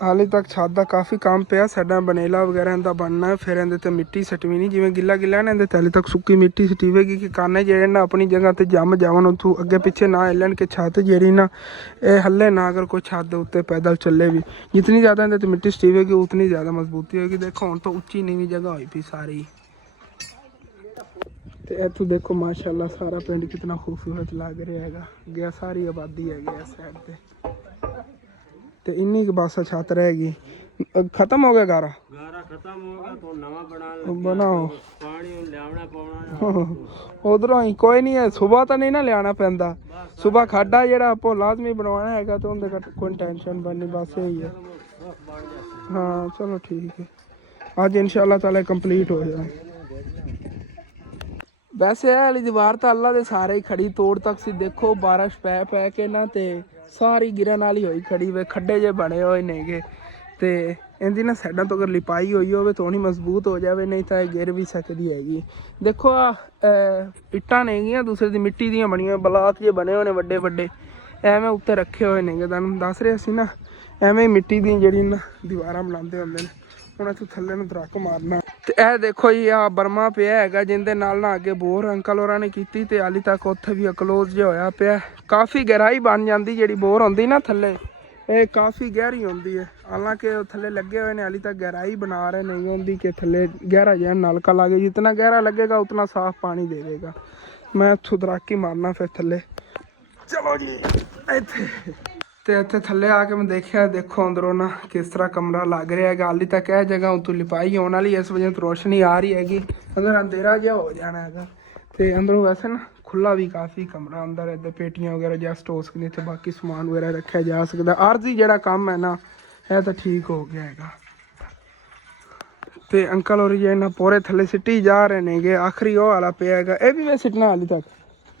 ਹਾਲੇ ਤੱਕ ਛੱਤ ਦਾ ਕਾਫੀ ਕੰਮ ਪਿਆ ਸਾਡਾ, ਬਨੇਲਾ ਵਗੈਰਾ ਇਹਦਾ ਬਣਨਾ, ਫਿਰ ਇਹਦੇ ਤੇ ਮਿੱਟੀ ਸਟਵੀ ਨਹੀਂ, ਜਿਵੇਂ ਗਿੱਲਾ ਗਿੱਲਾ ਨਾ ਇਹਦੇ ਤੇ ਹਾਲੇ ਤੱਕ ਸੁੱਕੀ ਮਿੱਟੀ ਸਟੀਵੇਗੀ ਕਿ ਕਾਨੇ ਜਿਹੜੇ ਨਾ ਆਪਣੀ ਜਗ੍ਹਾ ਤੇ ਜੰਮ ਜਾਵਣ, ਉੱਥੋਂ ਅੱਗੇ ਪਿੱਛੇ ਨਾ ਹਿੱਲਣ ਕਿ ਛੱਤ ਜਿਹੜੀ ਨਾ ਇਹ ਹੱਲੇ ਨਾ, ਅਗਰ ਕੋਈ ਛੱਤ ਦੇ ਉੱਤੇ ਪੈਦਲ ਚੱਲੇ ਵੀ। ਜਿਤਨੀ ਜ਼ਿਆਦਾ ਇਹਦੇ ਤੇ ਮਿੱਟੀ ਸਟੀਵੇਗੀ ਉਤਨੀ ਜ਼ਿਆਦਾ ਮਜ਼ਬੂਤੀ ਹੋਏਗੀ। ਦੇਖੋ ਹੁਣ ਤਾਂ ਉੱਚੀ ਨੀਵੀਂ ਜਗ੍ਹਾ ਹੋਈ ਪਈ ਸਾਰੀ। ਤੇ ਇੱਥੋਂ ਦੇਖੋ ਮਾਸ਼ਾਅੱਲਾ ਸਾਰਾ ਪਿੰਡ ਕਿਤਨਾ ਖੂਬਸੂਰਤ ਲੱਗ ਰਿਹਾ ਹੈਗਾ, ਗਿਆ ਸਾਰੀ ਆਬਾਦੀ ਹੈਗੀ ਇਸ ਸਾਈਡ ਤੇ। ਤੇ ਇੰਨੀ ਕੁ ਬਸ ਛੱਤ ਰਹਿ ਗਈ, ਖਤਮ ਹੋ ਗਿਆ ਗਾਰਾ ਖਤਮ ਹੋ ਗਿਆ, ਤੋਂ ਨਵਾਂ ਬਣਾਓ, ਪਾਣੀ ਲਿਆਉਣਾ ਪਾਉਣਾ ਉਧਰੋਂ ਹੀ। ਕੋਈ ਨਹੀਂ ਹੈ, ਸੁਬਹ ਤਾਂ ਨਹੀਂ ਨਾ ਲਿਆਉਣਾ ਪੈਂਦਾ, ਸੁਬਹ ਖਾਡਾ ਜਿਹੜਾ ਆਪੋ ਲਾਜ਼ਮੀ ਬਣਵਾਉਣਾ ਹੈਗਾ, ਤੇ ਉਹਦੇ ਕੋਈ ਟੈਨਸ਼ਨ ਬਣਨੀ, ਬਸ ਇਹੀ ਹੈ। ਹਾਂ ਚਲੋ ਠੀਕ ਹੈ, ਅੱਜ ਇਨਸ਼ਾਅੱਲਾ ਤਾਲਾ ਕੰਪਲੀਟ ਹੋ ਜਾਣਾ। ਵੈਸੇ ਇਹ ਵਾਲੀ ਦੀਵਾਰ ਤਾਂ ਅੱਲਾ ਦੇ ਸਾਰੇ ਹੀ ਖੜੀ, ਤੋੜ ਤੱਕ ਸੀ ਦੇਖੋ, ਬਾਰਿਸ਼ ਪੈ ਕੇ ਨਾ ਤੇ ਸਾਰੀ ਗਿਰਨ ਵਾਲੀ ਹੋਈ ਖੜੀ ਵੇ, ਖੱਡੇ ਜੇ ਬਣੇ ਹੋਏ ਨੇਗੇ। ਤੇ ਇਹਦੀ ਨਾ ਸਾਈਡਾਂ ਤੋਂ ਅਗਰ ਲਿਪਾਈ ਹੋਈ ਹੋਵੇ ਤਾਂ ਨਹੀਂ ਮਜ਼ਬੂਤ ਹੋ ਜਾਵੇ, ਨਹੀਂ ਤਾਂ ਇਹ ਗਿਰ ਵੀ ਸਕਦੀ ਹੈਗੀ। ਦੇਖੋ ਆ ਇੱਟਾਂ ਨੇਗੀਆਂ ਦੂਸਰੇ ਦੀ ਮਿੱਟੀ ਦੀਆਂ ਬਣੀਆਂ, ਬਲਾਕ ਜੇ ਬਣੇ ਹੋਏ ਨੇ ਵੱਡੇ ਵੱਡੇ, ਐਵੇਂ ਉੱਤੇ ਰੱਖੇ ਹੋਏ ਨੇਗੇ। ਤੁਹਾਨੂੰ ਦੱਸ ਰਹੇ ਸੀ ਨਾ, ਐਵੇਂ ਮਿੱਟੀ ਦੀਆਂ ਜਿਹੜੀ ਨਾ ਦੀਵਾਰਾਂ ਬਣਾਉਂਦੇ ਹੁੰਦੇ ਨੇ। ਹੁਣ ਇੱਥੋਂ ਥੱਲੇ ਨੂੰ ਦਰੱਕ ਮਾਰਨਾ। ਤੇ ਇਹ ਦੇਖੋ ਜੀ ਆ ਬਰਮਾ ਪਿਆ ਹੈਗਾ, ਜਿਹਦੇ ਨਾਲ ਨਾ ਅੱਗੇ ਬੋਰ ਅੰਕਲ ਹੋਰਾਂ ਨੇ ਕੀਤੀ, ਤੇ ਹਾਲੇ ਤੱਕ ਉੱਥੇ ਵੀ ਅਕਲੋਜ਼ ਜਿਹਾ ਹੋਇਆ ਪਿਆ। ਕਾਫੀ ਗਹਿਰਾਈ ਬਣ ਜਾਂਦੀ, ਜਿਹੜੀ ਬੋਰ ਹੁੰਦੀ ਨਾ ਥੱਲੇ, ਇਹ ਕਾਫੀ ਗਹਿਰੀ ਹੁੰਦੀ ਹੈ। ਹਾਲਾਂਕਿ ਉਹ ਥੱਲੇ ਲੱਗੇ ਹੋਏ ਨੇ, ਹਾਲੇ ਤੱਕ ਗਹਿਰਾਈ ਬਣਾ ਰਹੇ ਨਹੀਂ ਹੁੰਦੀ ਕਿ ਥੱਲੇ ਗਹਿਰਾ ਜਿਹਾ ਨਲਕਾ ਲੱਗੇ, ਜਿਤਨਾ ਗਹਿਰਾ ਲੱਗੇਗਾ ਉਤਨਾ ਸਾਫ਼ ਪਾਣੀ ਦੇ ਦੇਗਾ। ਮੈਂ ਇੱਥੋਂ ਦਰੱਕ ਹੀ ਮਾਰਨਾ ਫਿਰ ਥੱਲੇ। ਚਲੋ ਜੀ ਇੱਥੇ ਤੇ ਇੱਥੇ ਥੱਲੇ ਆ ਕੇ ਮੈਂ ਦੇਖਿਆ, ਦੇਖੋ ਅੰਦਰੋਂ ਨਾ ਕਿਸ ਤਰ੍ਹਾਂ ਕਮਰਾ ਲੱਗ ਰਿਹਾ ਹੈਗਾ। ਹਾਲੇ ਤੱਕ ਇਹ ਜਗ੍ਹਾ ਉੱਤੋਂ ਲਿਪਾਈ ਹੋਣ ਵਾਲੀ, ਇਸ ਵਜ੍ਹਾ ਤੋਂ ਰੋਸ਼ਨੀ ਆ ਰਹੀ ਹੈਗੀ, ਅੰਦਰ ਅੰਧੇਰਾ ਜਿਹਾ ਹੋ ਜਾਣਾ ਹੈਗਾ। ਤੇ ਅੰਦਰੋਂ ਵੈਸੇ ਨਾ ਖੁੱਲਾ ਵੀ ਕਾਫੀ ਕਮਰਾ, ਅੰਦਰ ਇੱਧਰ ਪੇਟੀਆਂ ਵਗੈਰਾ ਜਸਟ ਹੋ ਸਕਦੀਆਂ, ਇੱਥੇ ਬਾਕੀ ਸਮਾਨ ਵਗੈਰਾ ਰੱਖਿਆ ਜਾ ਸਕਦਾ। ਆਰਜ਼ੀ ਜਿਹੜਾ ਕੰਮ ਹੈ ਨਾ ਇਹ ਤਾਂ ਠੀਕ ਹੋ ਗਿਆ ਹੈਗਾ। ਤੇ ਅੰਕਲ ਹੋਰੀ ਜੇ ਨਾ ਪੂਰੇ ਥੱਲੇ ਸਿੱਟੀ ਜਾ ਰਹੇ ਨੇਗੇ, ਆਖਰੀ ਉਹ ਵਾਲਾ ਪਿਆ ਹੈਗਾ, ਇਹ ਵੀ ਮੈਂ ਸਿੱਟਣਾ ਹਾਲੇ ਤੱਕ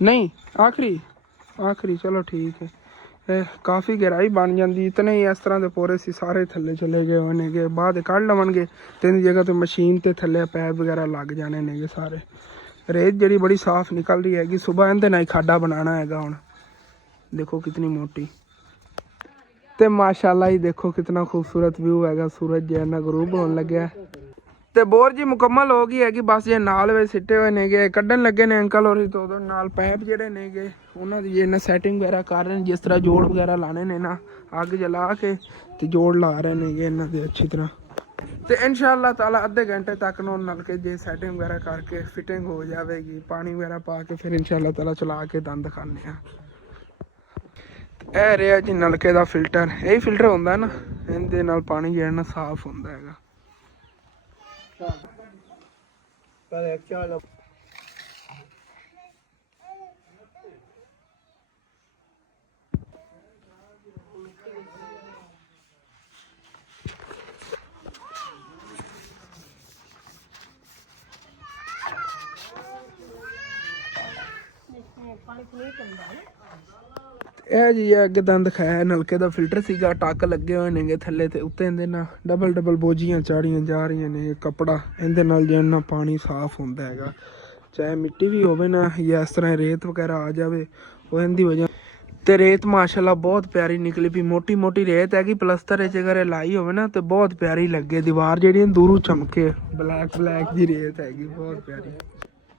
ਨਹੀਂ, ਆਖਰੀ ਚਲੋ ਠੀਕ ਹੈ। ਇਹ ਕਾਫੀ ਗਹਿਰਾਈ ਬਣ ਜਾਂਦੀ, ਇਤਨੇ ਹੀ ਇਸ ਤਰ੍ਹਾਂ ਦੇ ਪੋਰੇ ਸੀ ਸਾਰੇ ਥੱਲੇ ਚਲੇ ਗਏ ਹੋਏ ਨੇਗੇ, ਬਾਅਦ ਕੱਢ ਲਵਣਗੇ ਤੇ ਇਹਦੀ ਜਗ੍ਹਾ ਤੇ ਮਸ਼ੀਨ ਤੇ ਥੱਲੇ ਪੈਪ ਵਗੈਰਾ ਲੱਗ ਜਾਣੇ ਨੇਗੇ ਸਾਰੇ। ਰੇਤ ਜਿਹੜੀ ਬੜੀ ਸਾਫ਼ ਨਿਕਲ ਰਹੀ ਹੈਗੀ, ਸੁਬਹ ਇਹਦੇ ਨਾਲ ਹੀ ਖਾਡਾ ਬਣਾਉਣਾ ਹੈਗਾ। ਹੁਣ ਦੇਖੋ ਕਿਤਨੀ ਮੋਟੀ, ਤੇ ਮਾਸ਼ਾਅੱਲਾ ਹੀ ਦੇਖੋ ਕਿਤਨਾ ਖੂਬਸੂਰਤ ਵਿਊ ਹੈਗਾ, ਸੂਰਜ ਜਿਹਾ ਨਾ ਗਰੂਬ ਹੋਣ ਲੱਗਿਆ। ਤੇ ਬੋਰ ਜੀ ਮੁਕੰਮਲ ਹੋ ਗਈ ਹੈਗੀ, ਬਸ ਜੇ ਨਾਲ ਵੇ ਸਿੱਟੇ ਹੋਏ ਨੇਗੇ, ਕੱਢਣ ਲੱਗੇ ਨੇ ਅੰਕਲ ਹੋਰੀ ਤੋਂ ਉਹਦੇ ਨਾਲ ਪੈਪ ਜਿਹੜੇ ਨੇਗੇ, ਉਹਨਾਂ ਦੀ ਜੇ ਨਾ ਸੈਟਿੰਗ ਵਗੈਰਾ ਕਰ ਰਹੇ ਨੇ, ਜਿਸ ਤਰ੍ਹਾਂ ਜੋੜ ਵਗੈਰਾ ਲਾਣੇ ਨੇ ਨਾ, ਅੱਗ ਜਲਾ ਕੇ ਤੇ ਜੋੜ ਲਾ ਰਹੇ ਨੇਗੇ ਇਹਨਾਂ ਦੇ ਅੱਛੀ ਤਰ੍ਹਾਂ। ਤੇ ਇਨਸ਼ਾਅੱਲਾ ਤਾਲਾ ਅੱਧੇ ਘੰਟੇ ਤੱਕ ਨੂੰ ਨਲਕੇ ਜੇ ਸੈਟਿੰਗ ਵਗੈਰਾ ਕਰਕੇ ਫਿਟਿੰਗ ਹੋ ਜਾਵੇਗੀ, ਪਾਣੀ ਵਗੈਰਾ ਪਾ ਕੇ ਫਿਰ ਇਨਸ਼ਾਅੱਲਾ ਤਾਲਾ ਚਲਾ ਕੇ ਦੰਦ ਦਿਖਾਉਂਦੇ ਹਾਂ। ਇਹ ਰਿਹਾ ਜੀ ਨਲਕੇ ਦਾ ਫਿਲਟਰ, ਇਹ ਫਿਲਟਰ ਹੁੰਦਾ ਨਾ, ਇਹਦੇ ਨਾਲ ਪਾਣੀ ਜਿਹੜਾ ਨਾ ਸਾਫ਼ ਹੁੰਦਾ ਹੈਗਾ। ਇਹ ਜੀ ਅੱਗੇ ਦੰਦ ਦਿਖਾਇਆ, ਨਲਕੇ ਦਾ ਫਿਲਟਰ ਸੀਗਾ, ਟੱਕ ਲੱਗੇ ਹੋਏ ਨੇਗੇ ਥੱਲੇ ਤੇ ਉੱਤੇ, ਇਹਦੇ ਨਾਲ ਡਬਲ ਬੋਝੀਆਂ ਚਾੜੀਆਂ ਜਾ ਰਹੀਆਂ ਨੇ ਕੱਪੜਾ, ਇਹਦੇ ਨਾਲ ਜਿਹੜਾ ਪਾਣੀ ਸਾਫ਼ ਹੁੰਦਾ ਹੈਗਾ। ਚਾਹੇ ਮਿੱਟੀ ਵੀ ਹੋਵੇ ਨਾ, ਜਾਂ ਇਸ ਤਰ੍ਹਾਂ ਰੇਤ ਵਗੈਰਾ ਆ ਜਾਵੇ, ਉਹ ਇਹਦੀ ਵਜ੍ਹਾ। ਤੇ ਰੇਤ ਮਾਸ਼ਾਅੱਲਾ ਬਹੁਤ ਪਿਆਰੀ ਨਿਕਲੀ ਪਈ, ਮੋਟੀ ਮੋਟੀ ਰੇਤ ਹੈਗੀ, ਪਲਸਤਰ ਵਿੱਚ ਅਗਰ ਲਾਈ ਹੋਵੇ ਨਾ ਤੇ ਬਹੁਤ ਪਿਆਰੀ ਲੱਗੇ, ਦੀਵਾਰ ਜਿਹੜੀ ਦੂਰੋਂ ਚਮਕੇ, ਬਲੈਕ ਜੀ ਰੇਤ ਹੈਗੀ, ਬਹੁਤ ਪਿਆਰੀ।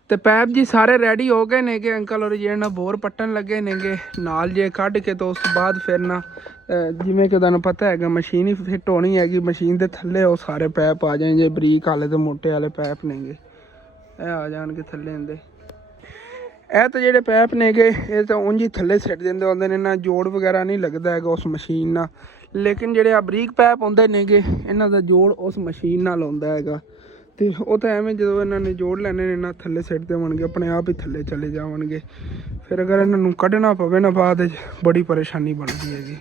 ਤੇ ਪੈਪ ਜੀ ਸਾਰੇ ਰੈਡੀ ਹੋ ਗਏ ਨੇਗੇ, ਅੰਕਲ ਔਰ ਜਿਹੜੇ ਨਾ ਬੋਰ ਪੱਟਣ ਲੱਗੇ ਨੇਗੇ ਨਾਲ ਜੇ ਕੱਢ ਕੇ, ਤੋਂ ਉਸ ਤੋਂ ਬਾਅਦ ਫਿਰ ਨਾ ਜਿਵੇਂ ਕਿ ਤੁਹਾਨੂੰ ਪਤਾ ਹੈਗਾ ਮਸ਼ੀਨ ਹੀ ਫਿੱਟ ਹੋਣੀ ਹੈਗੀ, ਮਸ਼ੀਨ ਦੇ ਥੱਲੇ ਉਹ ਸਾਰੇ ਪੈਪ ਆ ਜਾਣ, ਜੇ ਬਰੀਕ ਵਾਲੇ ਤੇ ਮੋਟੇ ਵਾਲੇ ਪੈਪ ਨੇਗੇ ਇਹ ਆ ਜਾਣਗੇ ਥੱਲੇ ਇਹਦੇ। ਇਹ ਤਾਂ ਜਿਹੜੇ ਪੈਪ ਨੇਗੇ ਇਹ ਤਾਂ ਉਂਝ ਹੀ ਥੱਲੇ ਸਿੱਟ ਦਿੰਦੇ ਹੁੰਦੇ ਨੇ, ਨਾ ਜੋੜ ਵਗੈਰਾ ਨਹੀਂ ਲੱਗਦਾ ਹੈਗਾ ਉਸ ਮਸ਼ੀਨ ਨਾਲ। ਲੇਕਿਨ ਜਿਹੜੇ ਆ ਬਰੀਕ ਪੈਪ ਹੁੰਦੇ ਨੇਗੇ ਇਹਨਾਂ ਦਾ ਜੋੜ ਉਸ ਮਸ਼ੀਨ ਨਾਲ ਹੁੰਦਾ ਹੈਗਾ। ਅਤੇ ਉਹ ਤਾਂ ਐਵੇਂ ਜਦੋਂ ਇਹਨਾਂ ਨੇ ਜੋੜ ਲੈਣੇ ਨੇ ਨਾ ਥੱਲੇ ਸਿੱਟ ਦੇਵਣਗੇ, ਆਪਣੇ ਆਪ ਹੀ ਥੱਲੇ ਚਲੇ ਜਾਵਣਗੇ। ਫਿਰ ਅਗਰ ਇਹਨਾਂ ਨੂੰ ਕੱਢਣਾ ਪਵੇ ਨਾ ਬਾਅਦ ਵਿੱਚ ਬੜੀ ਪਰੇਸ਼ਾਨੀ ਬਣਦੀ ਹੈਗੀ।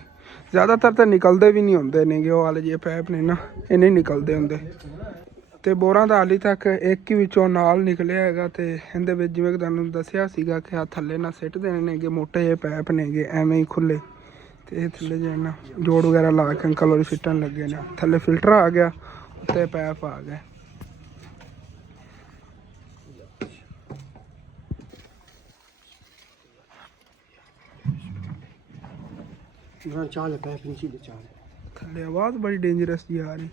ਜ਼ਿਆਦਾਤਰ ਤਾਂ ਨਿਕਲਦੇ ਵੀ ਨਹੀਂ ਹੁੰਦੇ ਨੇਗੇ, ਉਹ ਵਾਲੇ ਜੇ ਪੈਪ ਨੇ ਨਾ ਇਹ ਨਹੀਂ ਨਿਕਲਦੇ ਹੁੰਦੇ। ਅਤੇ ਬੋਰਾਂ ਦਾ ਹਾਲੇ ਤੱਕ ਇੱਕ ਹੀ ਵਿੱਚੋਂ ਨਾਲ ਨਿਕਲਿਆ ਹੈਗਾ। ਅਤੇ ਇਹਦੇ ਵਿੱਚ ਜਿਵੇਂ ਕਿ ਤੁਹਾਨੂੰ ਦੱਸਿਆ ਸੀਗਾ ਕਿ ਆ ਥੱਲੇ ਨਾ ਸਿੱਟ ਦੇਣੇ ਨੇਗੇ, ਮੋਟੇ ਜਿਹੇ ਪੈਪ ਨੇਗੇ ਐਵੇਂ ਹੀ ਖੁੱਲ੍ਹੇ। ਅਤੇ ਇਹ ਥੱਲੇ ਜੇ ਨਾ ਜੋੜ ਵਗੈਰਾ ਲਾ ਕੇ ਅੰਕਲ ਹੋਰੀ ਸਿੱਟਣ ਲੱਗੇ ਨੇ। ਥੱਲੇ ਫਿਲਟਰ ਆ ਗਿਆ, ਉੱਤੇ ਪੈਪ ਆ ਗਏ। ਥੱਲੇ ਆਵਾਜ਼ ਬੜੀ ਡੇਂਜਰਸ ਜੀ ਆ ਰਹੀ।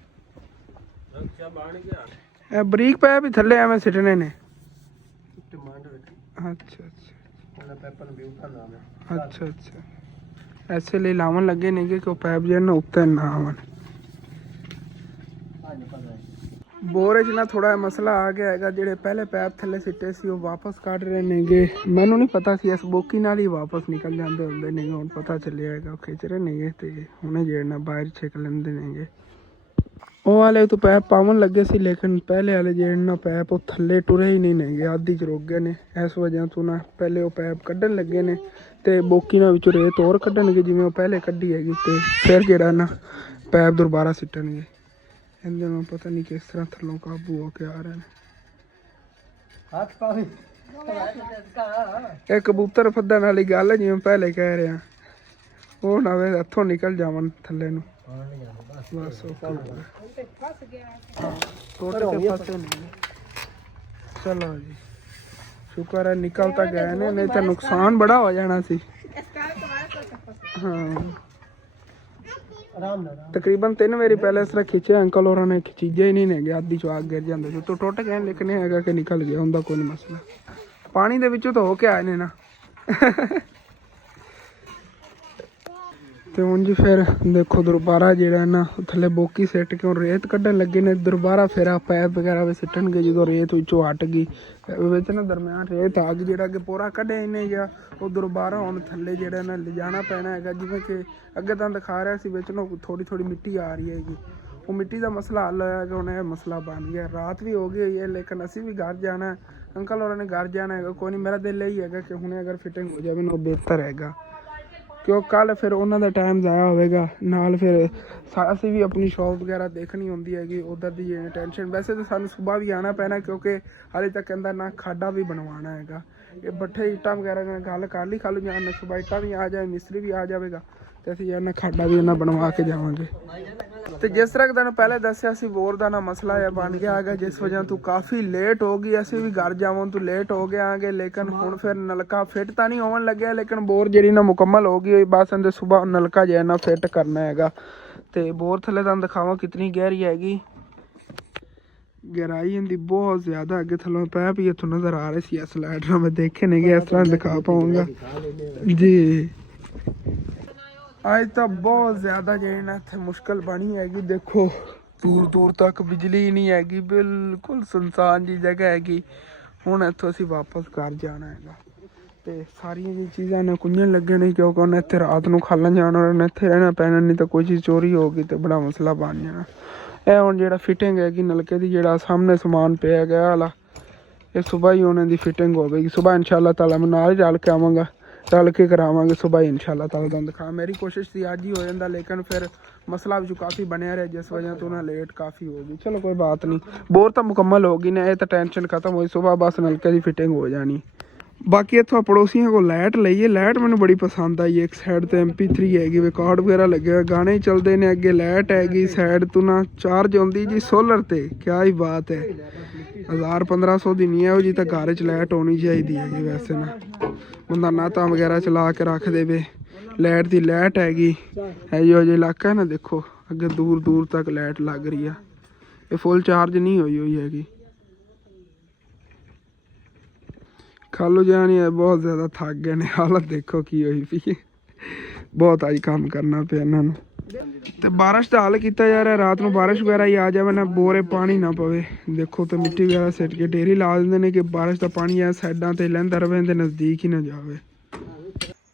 ਇਹ ਬਰੀਕ ਪੈਪ ਹੀ ਥੱਲੇ ਐਵੇਂ ਸਿੱਟਣੇ ਨੇ। ਅੱਛਾ ਅੱਛਾ ਅੱਛਾ, ਐਸੇ ਲਈ ਲਾਵਣ ਲੱਗੇ ਨੇਗੇ ਕਿ ਉਹ ਪੈਪ ਜਿਹੜੇ ਨਾ ਉੱਤੇ ਨਾ ਆਵਣ। ਬੋਰ 'ਚ ਨਾ ਥੋੜ੍ਹਾ ਮਸਲਾ ਆ ਗਿਆ ਹੈਗਾ। ਜਿਹੜੇ ਪਹਿਲੇ ਪੈਪ ਥੱਲੇ ਸਿੱਟੇ ਸੀ ਉਹ ਵਾਪਸ ਕੱਢ ਰਹੇ ਨੇਗੇ। ਮੈਨੂੰ ਨਹੀਂ ਪਤਾ ਸੀ ਇਸ ਬੋਕੀ ਨਾਲ ਹੀ ਵਾਪਸ ਨਿਕਲ ਜਾਂਦੇ ਹੁੰਦੇ ਨੇਗੇ। ਹੁਣ ਪਤਾ ਚੱਲਿਆ ਹੈਗਾ ਉਹ ਖਿੱਚ ਰਹੇ ਨੇਗੇ ਅਤੇ ਹੁਣੇ ਜਿਹੜੇ ਨਾ ਬਾਹਰ ਛਿੱਕ ਲੈਂਦੇ ਨੇਗੇ। ਉਹ ਵਾਲੇ ਤੋਂ ਪੈਪ ਪਾਵਣ ਲੱਗੇ ਸੀ, ਲੇਕਿਨ ਪਹਿਲੇ ਵਾਲੇ ਜਿਹੜੇ ਨਾ ਪੈਪ ਉਹ ਥੱਲੇ ਟੁਰੇ ਹੀ ਨਹੀਂ ਨੇਗੇ, ਆਦਿ 'ਚ ਰੁਕ ਗਏ ਨੇ। ਇਸ ਵਜ੍ਹਾ ਤੋਂ ਨਾ ਪਹਿਲੇ ਉਹ ਪੈਪ ਕੱਢਣ ਲੱਗੇ ਨੇ ਅਤੇ ਬੋਕੀ ਨਾਲ ਵਿੱਚੋਂ ਰੇਤ ਹੋਰ ਕੱਢਣਗੇ ਜਿਵੇਂ ਉਹ ਪਹਿਲੇ ਕੱਢੀ ਹੈਗੀ। ਅਤੇ ਫਿਰ ਜਿਹੜਾ ਨਾ ਪੈਪ ਦੁਬਾਰਾ ਸਿੱਟਣਗੇ। ਇਹਦੇ ਨੂੰ ਪਤਾ ਨਹੀਂ ਕਿਸ ਤਰ੍ਹਾਂ ਥੱਲੋਂ ਕਾਬੂ ਹੋ ਕੇ ਆ ਰਹੇ ਨੇ। ਇਹ ਕਬੂਤਰ ਫੱਦਣ ਵਾਲੀ ਗੱਲ ਜਿਵੇਂ ਪਹਿਲੇ ਕਹਿ ਰਿਹਾ, ਉਹ ਨਾ ਵੇ ਹੱਥੋਂ ਨਿਕਲ ਜਾਵਣ ਥੱਲੇ ਨੂੰ। ਬਸ ਟੋਟੇ ਤੇ ਫਸੇ ਨਹੀਂ। ਚਲੋ ਜੀ ਸ਼ੁਕਰ ਹੈ ਨਿਕਲ ਤਾਂ ਗਏ ਨੇ, ਨਹੀਂ ਤਾਂ ਨੁਕਸਾਨ ਬੜਾ ਹੋ ਜਾਣਾ ਸੀ। ਹਾਂ ਤਕਰੀਬਨ 3 ਵਾਰੀ ਪਹਿਲੇ ਇਸ ਤਰ੍ਹਾਂ ਖਿੱਚਿਆ ਅੰਕਲ ਹੋਰਾਂ ਨੇ, ਚੀਜ਼ਾਂ ਹੀ ਨਹੀਂ ਨੇਗੇ, ਆਦਿ ਚੋਂ ਆਗ ਗਿਰ ਜਾਂਦੇ ਸੀ। ਤੋਂ ਟੁੱਟ ਗਏ ਲੇਕਿਨ ਇਹ ਹੈਗਾ ਕਿ ਨਿਕਲ ਗਿਆ, ਹੁੰਦਾ ਕੋਈ ਨਹੀਂ ਮਸਲਾ। ਪਾਣੀ ਦੇ ਵਿੱਚੋਂ ਤਾਂ ਹੋ ਕੇ ਆਏ ਨੇ ਨਾ। ਅਤੇ ਉਂਝ ਫਿਰ ਦੇਖੋ ਦੁਬਾਰਾ ਜਿਹੜਾ ਨਾ ਥੱਲੇ ਬੋਕੀ ਸਿੱਟ ਕੇ ਹੁਣ ਰੇਤ ਕੱਢਣ ਲੱਗੇ ਨੇ। ਦੁਬਾਰਾ ਫਿਰ ਆ ਪੈਪ ਵਗੈਰਾ ਵੀ ਸਿੱਟਣਗੇ ਜਦੋਂ ਰੇਤ ਵਿੱਚੋਂ ਹਟ ਗਈ। ਵਿੱਚ ਨਾ ਦਰਮਿਆਨ ਰੇਤ ਆ ਗਈ, ਜਿਹੜਾ ਕਿ ਪੂਰਾ ਕੱਢਿਆ ਹੀ ਨਹੀਂ ਗਿਆ। ਉਹ ਦੁਬਾਰਾ ਹੁਣ ਥੱਲੇ ਜਿਹੜਾ ਨਾ ਲਿਜਾਣਾ ਪੈਣਾ ਹੈਗਾ। ਜਿਵੇਂ ਕਿ ਅੱਗੇ ਤਾਂ ਦਿਖਾ ਰਿਹਾ ਸੀ ਵਿੱਚ ਨਾ ਥੋੜ੍ਹੀ ਥੋੜ੍ਹੀ ਮਿੱਟੀ ਆ ਰਹੀ ਹੈਗੀ। ਉਹ ਮਿੱਟੀ ਦਾ ਮਸਲਾ ਹੱਲ ਹੋਇਆ ਕਿ ਹੁਣ ਇਹ ਮਸਲਾ ਬਣ ਗਿਆ। ਰਾਤ ਵੀ ਹੋ ਗਈ ਹੋਈ ਹੈ ਲੇਕਿਨ ਅਸੀਂ ਵੀ ਘਰ ਜਾਣਾ, ਅੰਕਲ ਹੋਰਾਂ ਨੇ ਘਰ ਜਾਣਾ ਹੈਗਾ। ਕੋਈ ਨਹੀਂ, ਮੇਰਾ ਦਿਲ ਇਹੀ ਹੈਗਾ ਕਿ ਹੁਣੇ ਅਗਰ ਫਿਟਿੰਗ ਹੋ ਜਾਵੇ ਨਾ ਉਹ ਬਿਹਤਰ ਹੈਗਾ, ਕਿਉਂ ਕੱਲ੍ਹ ਫਿਰ ਉਹਨਾਂ ਦਾ ਟਾਈਮ ਜ਼ਾਇਆ ਹੋਵੇਗਾ। ਨਾਲ ਫਿਰ ਅਸੀਂ ਵੀ ਆਪਣੀ ਸ਼ੌਪ ਵਗੈਰਾ ਦੇਖਣੀ ਹੁੰਦੀ ਹੈਗੀ, ਉੱਧਰ ਦੀ ਟੈਨਸ਼ਨ। ਵੈਸੇ ਤਾਂ ਸਾਨੂੰ ਸੁਬਾਹ ਵੀ ਆਉਣਾ ਪੈਣਾ ਕਿਉਂਕਿ ਹਾਲੇ ਤੱਕ ਕਹਿੰਦਾ ਨਾ ਖਾਡਾ ਵੀ ਬਣਵਾਉਣਾ ਹੈਗਾ। ਇਹ ਬੱਠੇ ਇੱਟਾਂ ਵਗੈਰਾ ਨਾਲ ਗੱਲ ਕਰ ਲਈ ਖਾਲੂ ਜਾਣ ਨਾਲ, ਸੁਬਾਹ ਇੱਟਾਂ ਵੀ ਆ ਜਾਏ, ਮਿਸਤਰੀ ਵੀ ਆ ਜਾਵੇਗਾ ਅਤੇ ਅਸੀਂ ਇਹਨਾਂ ਖਾਡਾ ਵੀ ਇਹਨਾਂ ਬਣਵਾ ਕੇ ਜਾਵਾਂਗੇ। ਅਤੇ ਜਿਸ ਤਰ੍ਹਾਂ ਕਿ ਤੁਹਾਨੂੰ ਪਹਿਲੇ ਦੱਸਿਆ ਸੀ ਬੋਰ ਦਾ ਨਾ ਮਸਲਾ ਇਹ ਬਣ ਗਿਆ ਹੈਗਾ, ਜਿਸ ਵਜ੍ਹਾ ਤੋਂ ਕਾਫੀ ਲੇਟ ਹੋ ਗਈ। ਅਸੀਂ ਵੀ ਘਰ ਜਾਵਣ ਤੋਂ ਲੇਟ ਹੋ ਗਏ ਆਂਗੇ। ਲੇਕਿਨ ਹੁਣ ਫਿਰ ਨਲਕਾ ਫਿੱਟ ਤਾਂ ਨਹੀਂ ਹੋਣ ਲੱਗਿਆ, ਲੇਕਿਨ ਬੋਰ ਜਿਹੜੀ ਨਾ ਮੁਕੰਮਲ ਹੋ ਗਈ ਹੋਈ। ਬਸ ਇਹਦੇ ਸੁਬਾਹ ਨਲਕਾ ਜਿਹਾ ਨਾ ਫਿੱਟ ਕਰਨਾ ਹੈਗਾ। ਅਤੇ ਬੋਰ ਥੱਲੇ ਤੁਹਾਨੂੰ ਦਿਖਾਵਾਂ ਕਿਤਨੀ ਗਹਿਰੀ ਹੈਗੀ। ਗਹਿਰਾਈ ਇਹਦੀ ਬਹੁਤ ਜ਼ਿਆਦਾ, ਅੱਗੇ ਥੱਲੋਂ ਪੈਪ ਹੀ ਇੱਥੋਂ ਨਜ਼ਰ ਆ ਰਹੇ ਸੀ। ਇਸ ਲਾਈਟ ਨਾਲ ਮੈਂ ਦੇਖੇ ਨੇਗੇ, ਇਸ ਤਰ੍ਹਾਂ ਦਿਖਾ ਪਾਊਂਗਾ ਜੀ। ਅੱਜ ਤਾਂ ਬਹੁਤ ਜ਼ਿਆਦਾ ਜਿਹੜੀ ਨਾ ਇੱਥੇ ਮੁਸ਼ਕਿਲ ਬਣੀ ਹੈਗੀ। ਦੇਖੋ ਦੂਰ ਦੂਰ ਤੱਕ ਬਿਜਲੀ ਨਹੀਂ ਹੈਗੀ, ਬਿਲਕੁਲ ਸੁਨਸਾਨ ਜੀ ਜਗ੍ਹਾ ਹੈਗੀ। ਹੁਣ ਇੱਥੋਂ ਅਸੀਂ ਵਾਪਸ ਘਰ ਜਾਣਾ ਹੈਗਾ ਅਤੇ ਸਾਰੀਆਂ ਜੀ ਚੀਜ਼ਾਂ ਨੇ ਕੁੰਝਣ ਲੱਗੇ ਨੇ ਕਿਉਂਕਿ ਉਹਨੇ ਇੱਥੇ ਰਾਤ ਨੂੰ ਖਾਲਣ ਜਾਣਾ, ਉਹਨੇ ਇੱਥੇ ਰਹਿਣਾ ਪੈਣਾ। ਨਹੀਂ ਤਾਂ ਕੋਈ ਚੀਜ਼ ਚੋਰੀ ਹੋ ਗਈ ਤਾਂ ਬੜਾ ਮਸਲਾ ਬਣ ਜਾਣਾ। ਇਹ ਹੁਣ ਜਿਹੜਾ ਫਿਟਿੰਗ ਹੈਗੀ ਨਲਕੇ ਦੀ, ਜਿਹੜਾ ਸਾਹਮਣੇ ਸਮਾਨ ਪਿਆ ਗਿਆ ਵਾਲਾ, ਇਹ ਸੁਬਾਹ ਹੀ ਉਹਨਾਂ ਦੀ ਫਿਟਿੰਗ ਹੋਵੇਗੀ। ਸੁਬਾਹ ਇਨਸ਼ਾਅੱਲਾ ਤਾਲਾ ਮੈਂ ਨਾਲ ਹੀ ਰਲ ਕੇ ਆਵਾਂਗਾ, ਰਲ ਕੇ ਕਰਾਵਾਂਗੇ ਸੁਬਾਹ ਹੀ ਇਨਸ਼ਾਅੱਲਾ ਤਾਲਾ ਤੁਹਾਨੂੰ ਦਿਖਾ। ਮੇਰੀ ਕੋਸ਼ਿਸ਼ ਸੀ ਅੱਜ ਹੀ ਹੋ ਜਾਂਦਾ, ਲੇਕਿਨ ਫਿਰ ਮਸਲਾ ਵਿੱਚ ਕਾਫੀ ਬਣਿਆ ਰਿਹਾ ਜਿਸ ਵਜ੍ਹਾ ਤੋਂ ਨਾ ਲੇਟ ਕਾਫੀ ਹੋ ਗਈ। ਚਲੋ ਕੋਈ ਬਾਤ ਨਹੀਂ, ਬੋਰ ਤਾਂ ਮੁਕੰਮਲ ਹੋ ਗਈ ਨੇ, ਇਹ ਤਾਂ ਟੈਨਸ਼ਨ ਖਤਮ ਹੋਈ। ਸੁਬਾਹ ਬਸ ਨਲਕੇ ਦੀ ਫਿਟਿੰਗ ਹੋ ਜਾਣੀ। ਬਾਕੀ ਇੱਥੋਂ ਪੜੋਸੀਆਂ ਕੋਲ ਲਾਈਟ ਲਈਏ। ਲਾਈਟ ਮੈਨੂੰ ਬੜੀ ਪਸੰਦ ਆਈ। ਇੱਕ ਸਾਈਡ 'ਤੇ MP3 ਹੈਗੀ, ਰਿਕਾਰਡ ਵਗੈਰਾ ਲੱਗੇ ਹੋਏ, ਗਾਣੇ ਹੀ ਚੱਲਦੇ ਨੇ। ਅੱਗੇ ਲਾਈਟ ਹੈਗੀ, ਸਾਈਡ ਤੋਂ ਨਾ ਚਾਰਜ ਆਉਂਦੀ ਜੀ ਸੋਲਰ 'ਤੇ। ਕਿਆ ਹੀ ਬਾਤ ਹੈ, 1000-1500 ਦੀ ਨਹੀਂ ਇਹੋ ਜਿਹੀ ਤਾਂ ਘਰ 'ਚ ਲਾਈਟ ਹੋਣੀ ਚਾਹੀਦੀ ਹੈਗੀ। ਵੈਸੇ ਨਾ ਬੰਦਾ ਨਾਤਾਂ ਵਗੈਰਾ ਚਲਾ ਕੇ ਰੱਖ ਦੇਵੇ। ਲਾਈਟ ਦੀ ਲਾਈਟ ਹੈਗੀ। ਇਹੋ ਜਿਹਾ ਇਲਾਕਾ ਨਾ ਦੇਖੋ ਅੱਗੇ ਦੂਰ ਦੂਰ ਤੱਕ ਲਾਈਟ ਲੱਗ ਰਹੀ ਆ। ਇਹ ਫੁੱਲ ਚਾਰਜ ਨਹੀਂ ਹੋਈ ਹੈਗੀ। ਖਾਲੂ ਜਾਣੀ ਹੈ ਬਹੁਤ ਜ਼ਿਆਦਾ ਥੱਕ ਗਏ ਨੇ, ਹਾਲਤ ਦੇਖੋ ਕੀ ਹੋਈ ਪਈ। ਬਹੁਤ ਅੱਜ ਕੰਮ ਕਰਨਾ ਪਿਆ ਇਹਨਾਂ ਨੂੰ। ਤੇ ਬਾਰਿਸ਼ ਦਾ ਹਾਲ ਕੀਤਾ ਜਾ ਰਿਹਾ, ਰਾਤ ਨੂੰ ਬਾਰਿਸ਼ ਵਗੈਰਾ ਹੀ ਆ ਜਾਵੇ ਨਾ, ਬੋਰੇ ਪਾਣੀ ਨਾ ਪਵੇ। ਦੇਖੋ ਤੇ ਮਿੱਟੀ ਵਗੈਰਾ ਸਿੱਟ ਕੇ ਢੇਰੀ ਲਾ ਦਿੰਦੇ ਨੇ ਕਿ ਬਾਰਿਸ਼ ਦਾ ਪਾਣੀ ਆ ਸਾਈਡਾਂ ਤੇ ਲੈਂਦਾ ਰਵੇ ਤੇ ਨਜ਼ਦੀਕ ਹੀ ਨਾ ਜਾਵੇ।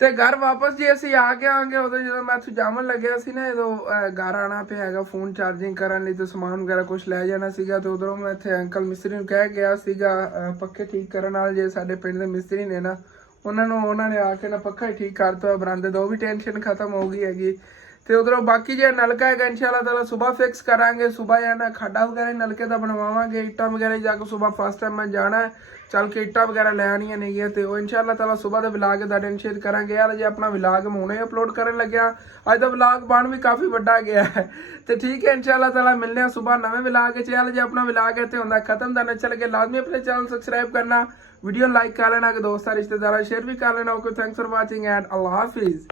ਤੇ ਘਰ ਵਾਪਸ ਜੀ ਅਸੀਂ ਆ ਕੇ ਆਂਗੇ। ਉਦੋਂ ਜਦੋਂ ਮੈਂ ਇੱਥੋਂ ਜਾਵਣ ਲੱਗਿਆ ਸੀ ਨਾ, ਜਦੋਂ ਘਰ ਆਣਾ ਪਿਆ ਹੈਗਾ ਫੋਨ ਚਾਰਜਿੰਗ ਕਰਨ ਲਈ ਤੇ ਸਮਾਨ ਵਗੈਰਾ ਕੁਝ ਲੈ ਜਾਣਾ ਸੀਗਾ, ਤੇ ਉਧਰੋਂ ਮੈਂ ਇੱਥੇ ਅੰਕਲ ਮਿਸਤਰੀ ਨੂੰ ਕਹਿ ਗਿਆ ਸੀਗਾ ਪੱਖੇ ਠੀਕ ਕਰਨ ਵਾਲੇ ਜੇ ਸਾਡੇ ਪਿੰਡ ਦੇ ਮਿਸਤਰੀ ਨੇ ਨਾ, ਉਹਨਾਂ ਨੇ ਆ ਕੇ ਨਾ ਪੱਖਾ ਹੀ ਠੀਕ ਕਰਤਾ ਬਰਾਂਡੇ ਦਾ। ਉਹ ਵੀ ਟੈਨਸ਼ਨ ਖਤਮ ਹੋ ਗਈ ਹੈਗੀ। ਤੇ ਉਧਰੋਂ ਬਾਕੀ ਜੇ ਨਲਕਾ ਹੈਗਾ ਇਨਸ਼ਾਅੱਲਾ ਤਾਲਾ ਸਵੇਰ ਫਿਕਸ ਕਰਾਂਗੇ। ਸਵੇਰ ਜਾਣਾ ਖਾਡਾ ਵਗੈਰਾ ਨਲਕੇ ਦਾ ਬਣਵਾਵਾਂਗੇ। ਇੱਟਾਂ ਵਗੈਰਾ ਜਾ ਕੇ ਸਵੇਰ ਫਸਟ ਟਾਈਮ ਮੈਂ ਜਾਣਾ ਹੈ, ਚੱਲ ਕੇ ਇੱਟਾਂ ਵਗੈਰਾ ਲੈ ਆਣੀਆਂ ਨੇਗੀਆਂ। ਤੇ ਉਹ ਇਨਸ਼ਾਅੱਲਾ ਤਾਲਾ ਸਵੇਰ ਦੇ ਵਲੌਗ ਦਾ ਸ਼ੇਅਰ ਕਰਾਂਗੇ। ਯਾਰ ਜੇ ਆਪਣਾ ਵਲੌਗ ਮੈਂ ਹੁਣੇ ਅਪਲੋਡ ਕਰਨ ਲੱਗਿਆ, ਅੱਜ ਦਾ ਵਲੌਗ ਬਣ ਵੀ ਕਾਫੀ ਵੱਡਾ ਗਿਆ ਹੈ। ਤੇ ਠੀਕ ਹੈ ਇਨਸ਼ਾਅੱਲਾ ਤਾਲਾ ਮਿਲਨੇ ਆ ਸਵੇਰ ਨਵੇਂ ਵਲੌਗ ਚ। ਯਾਰ ਜੇ ਆਪਣਾ ਵਲੌਗ ਇੱਥੇ ਹੁੰਦਾ ਖਤਮ ਦਾ ਨਾ ਚੱਲ ਕੇ ਲਾਜ਼ਮੀ ਆਪਣੇ ਚੈਨਲ ਸਬਸਕ੍ਰਾਈਬ ਕਰਨਾ, वीडियो लाइक कर लेना, कि दोस्तों रिश्तेदार शेयर भी कर लेना। Okay, thanks for watching and Allah Hafiz.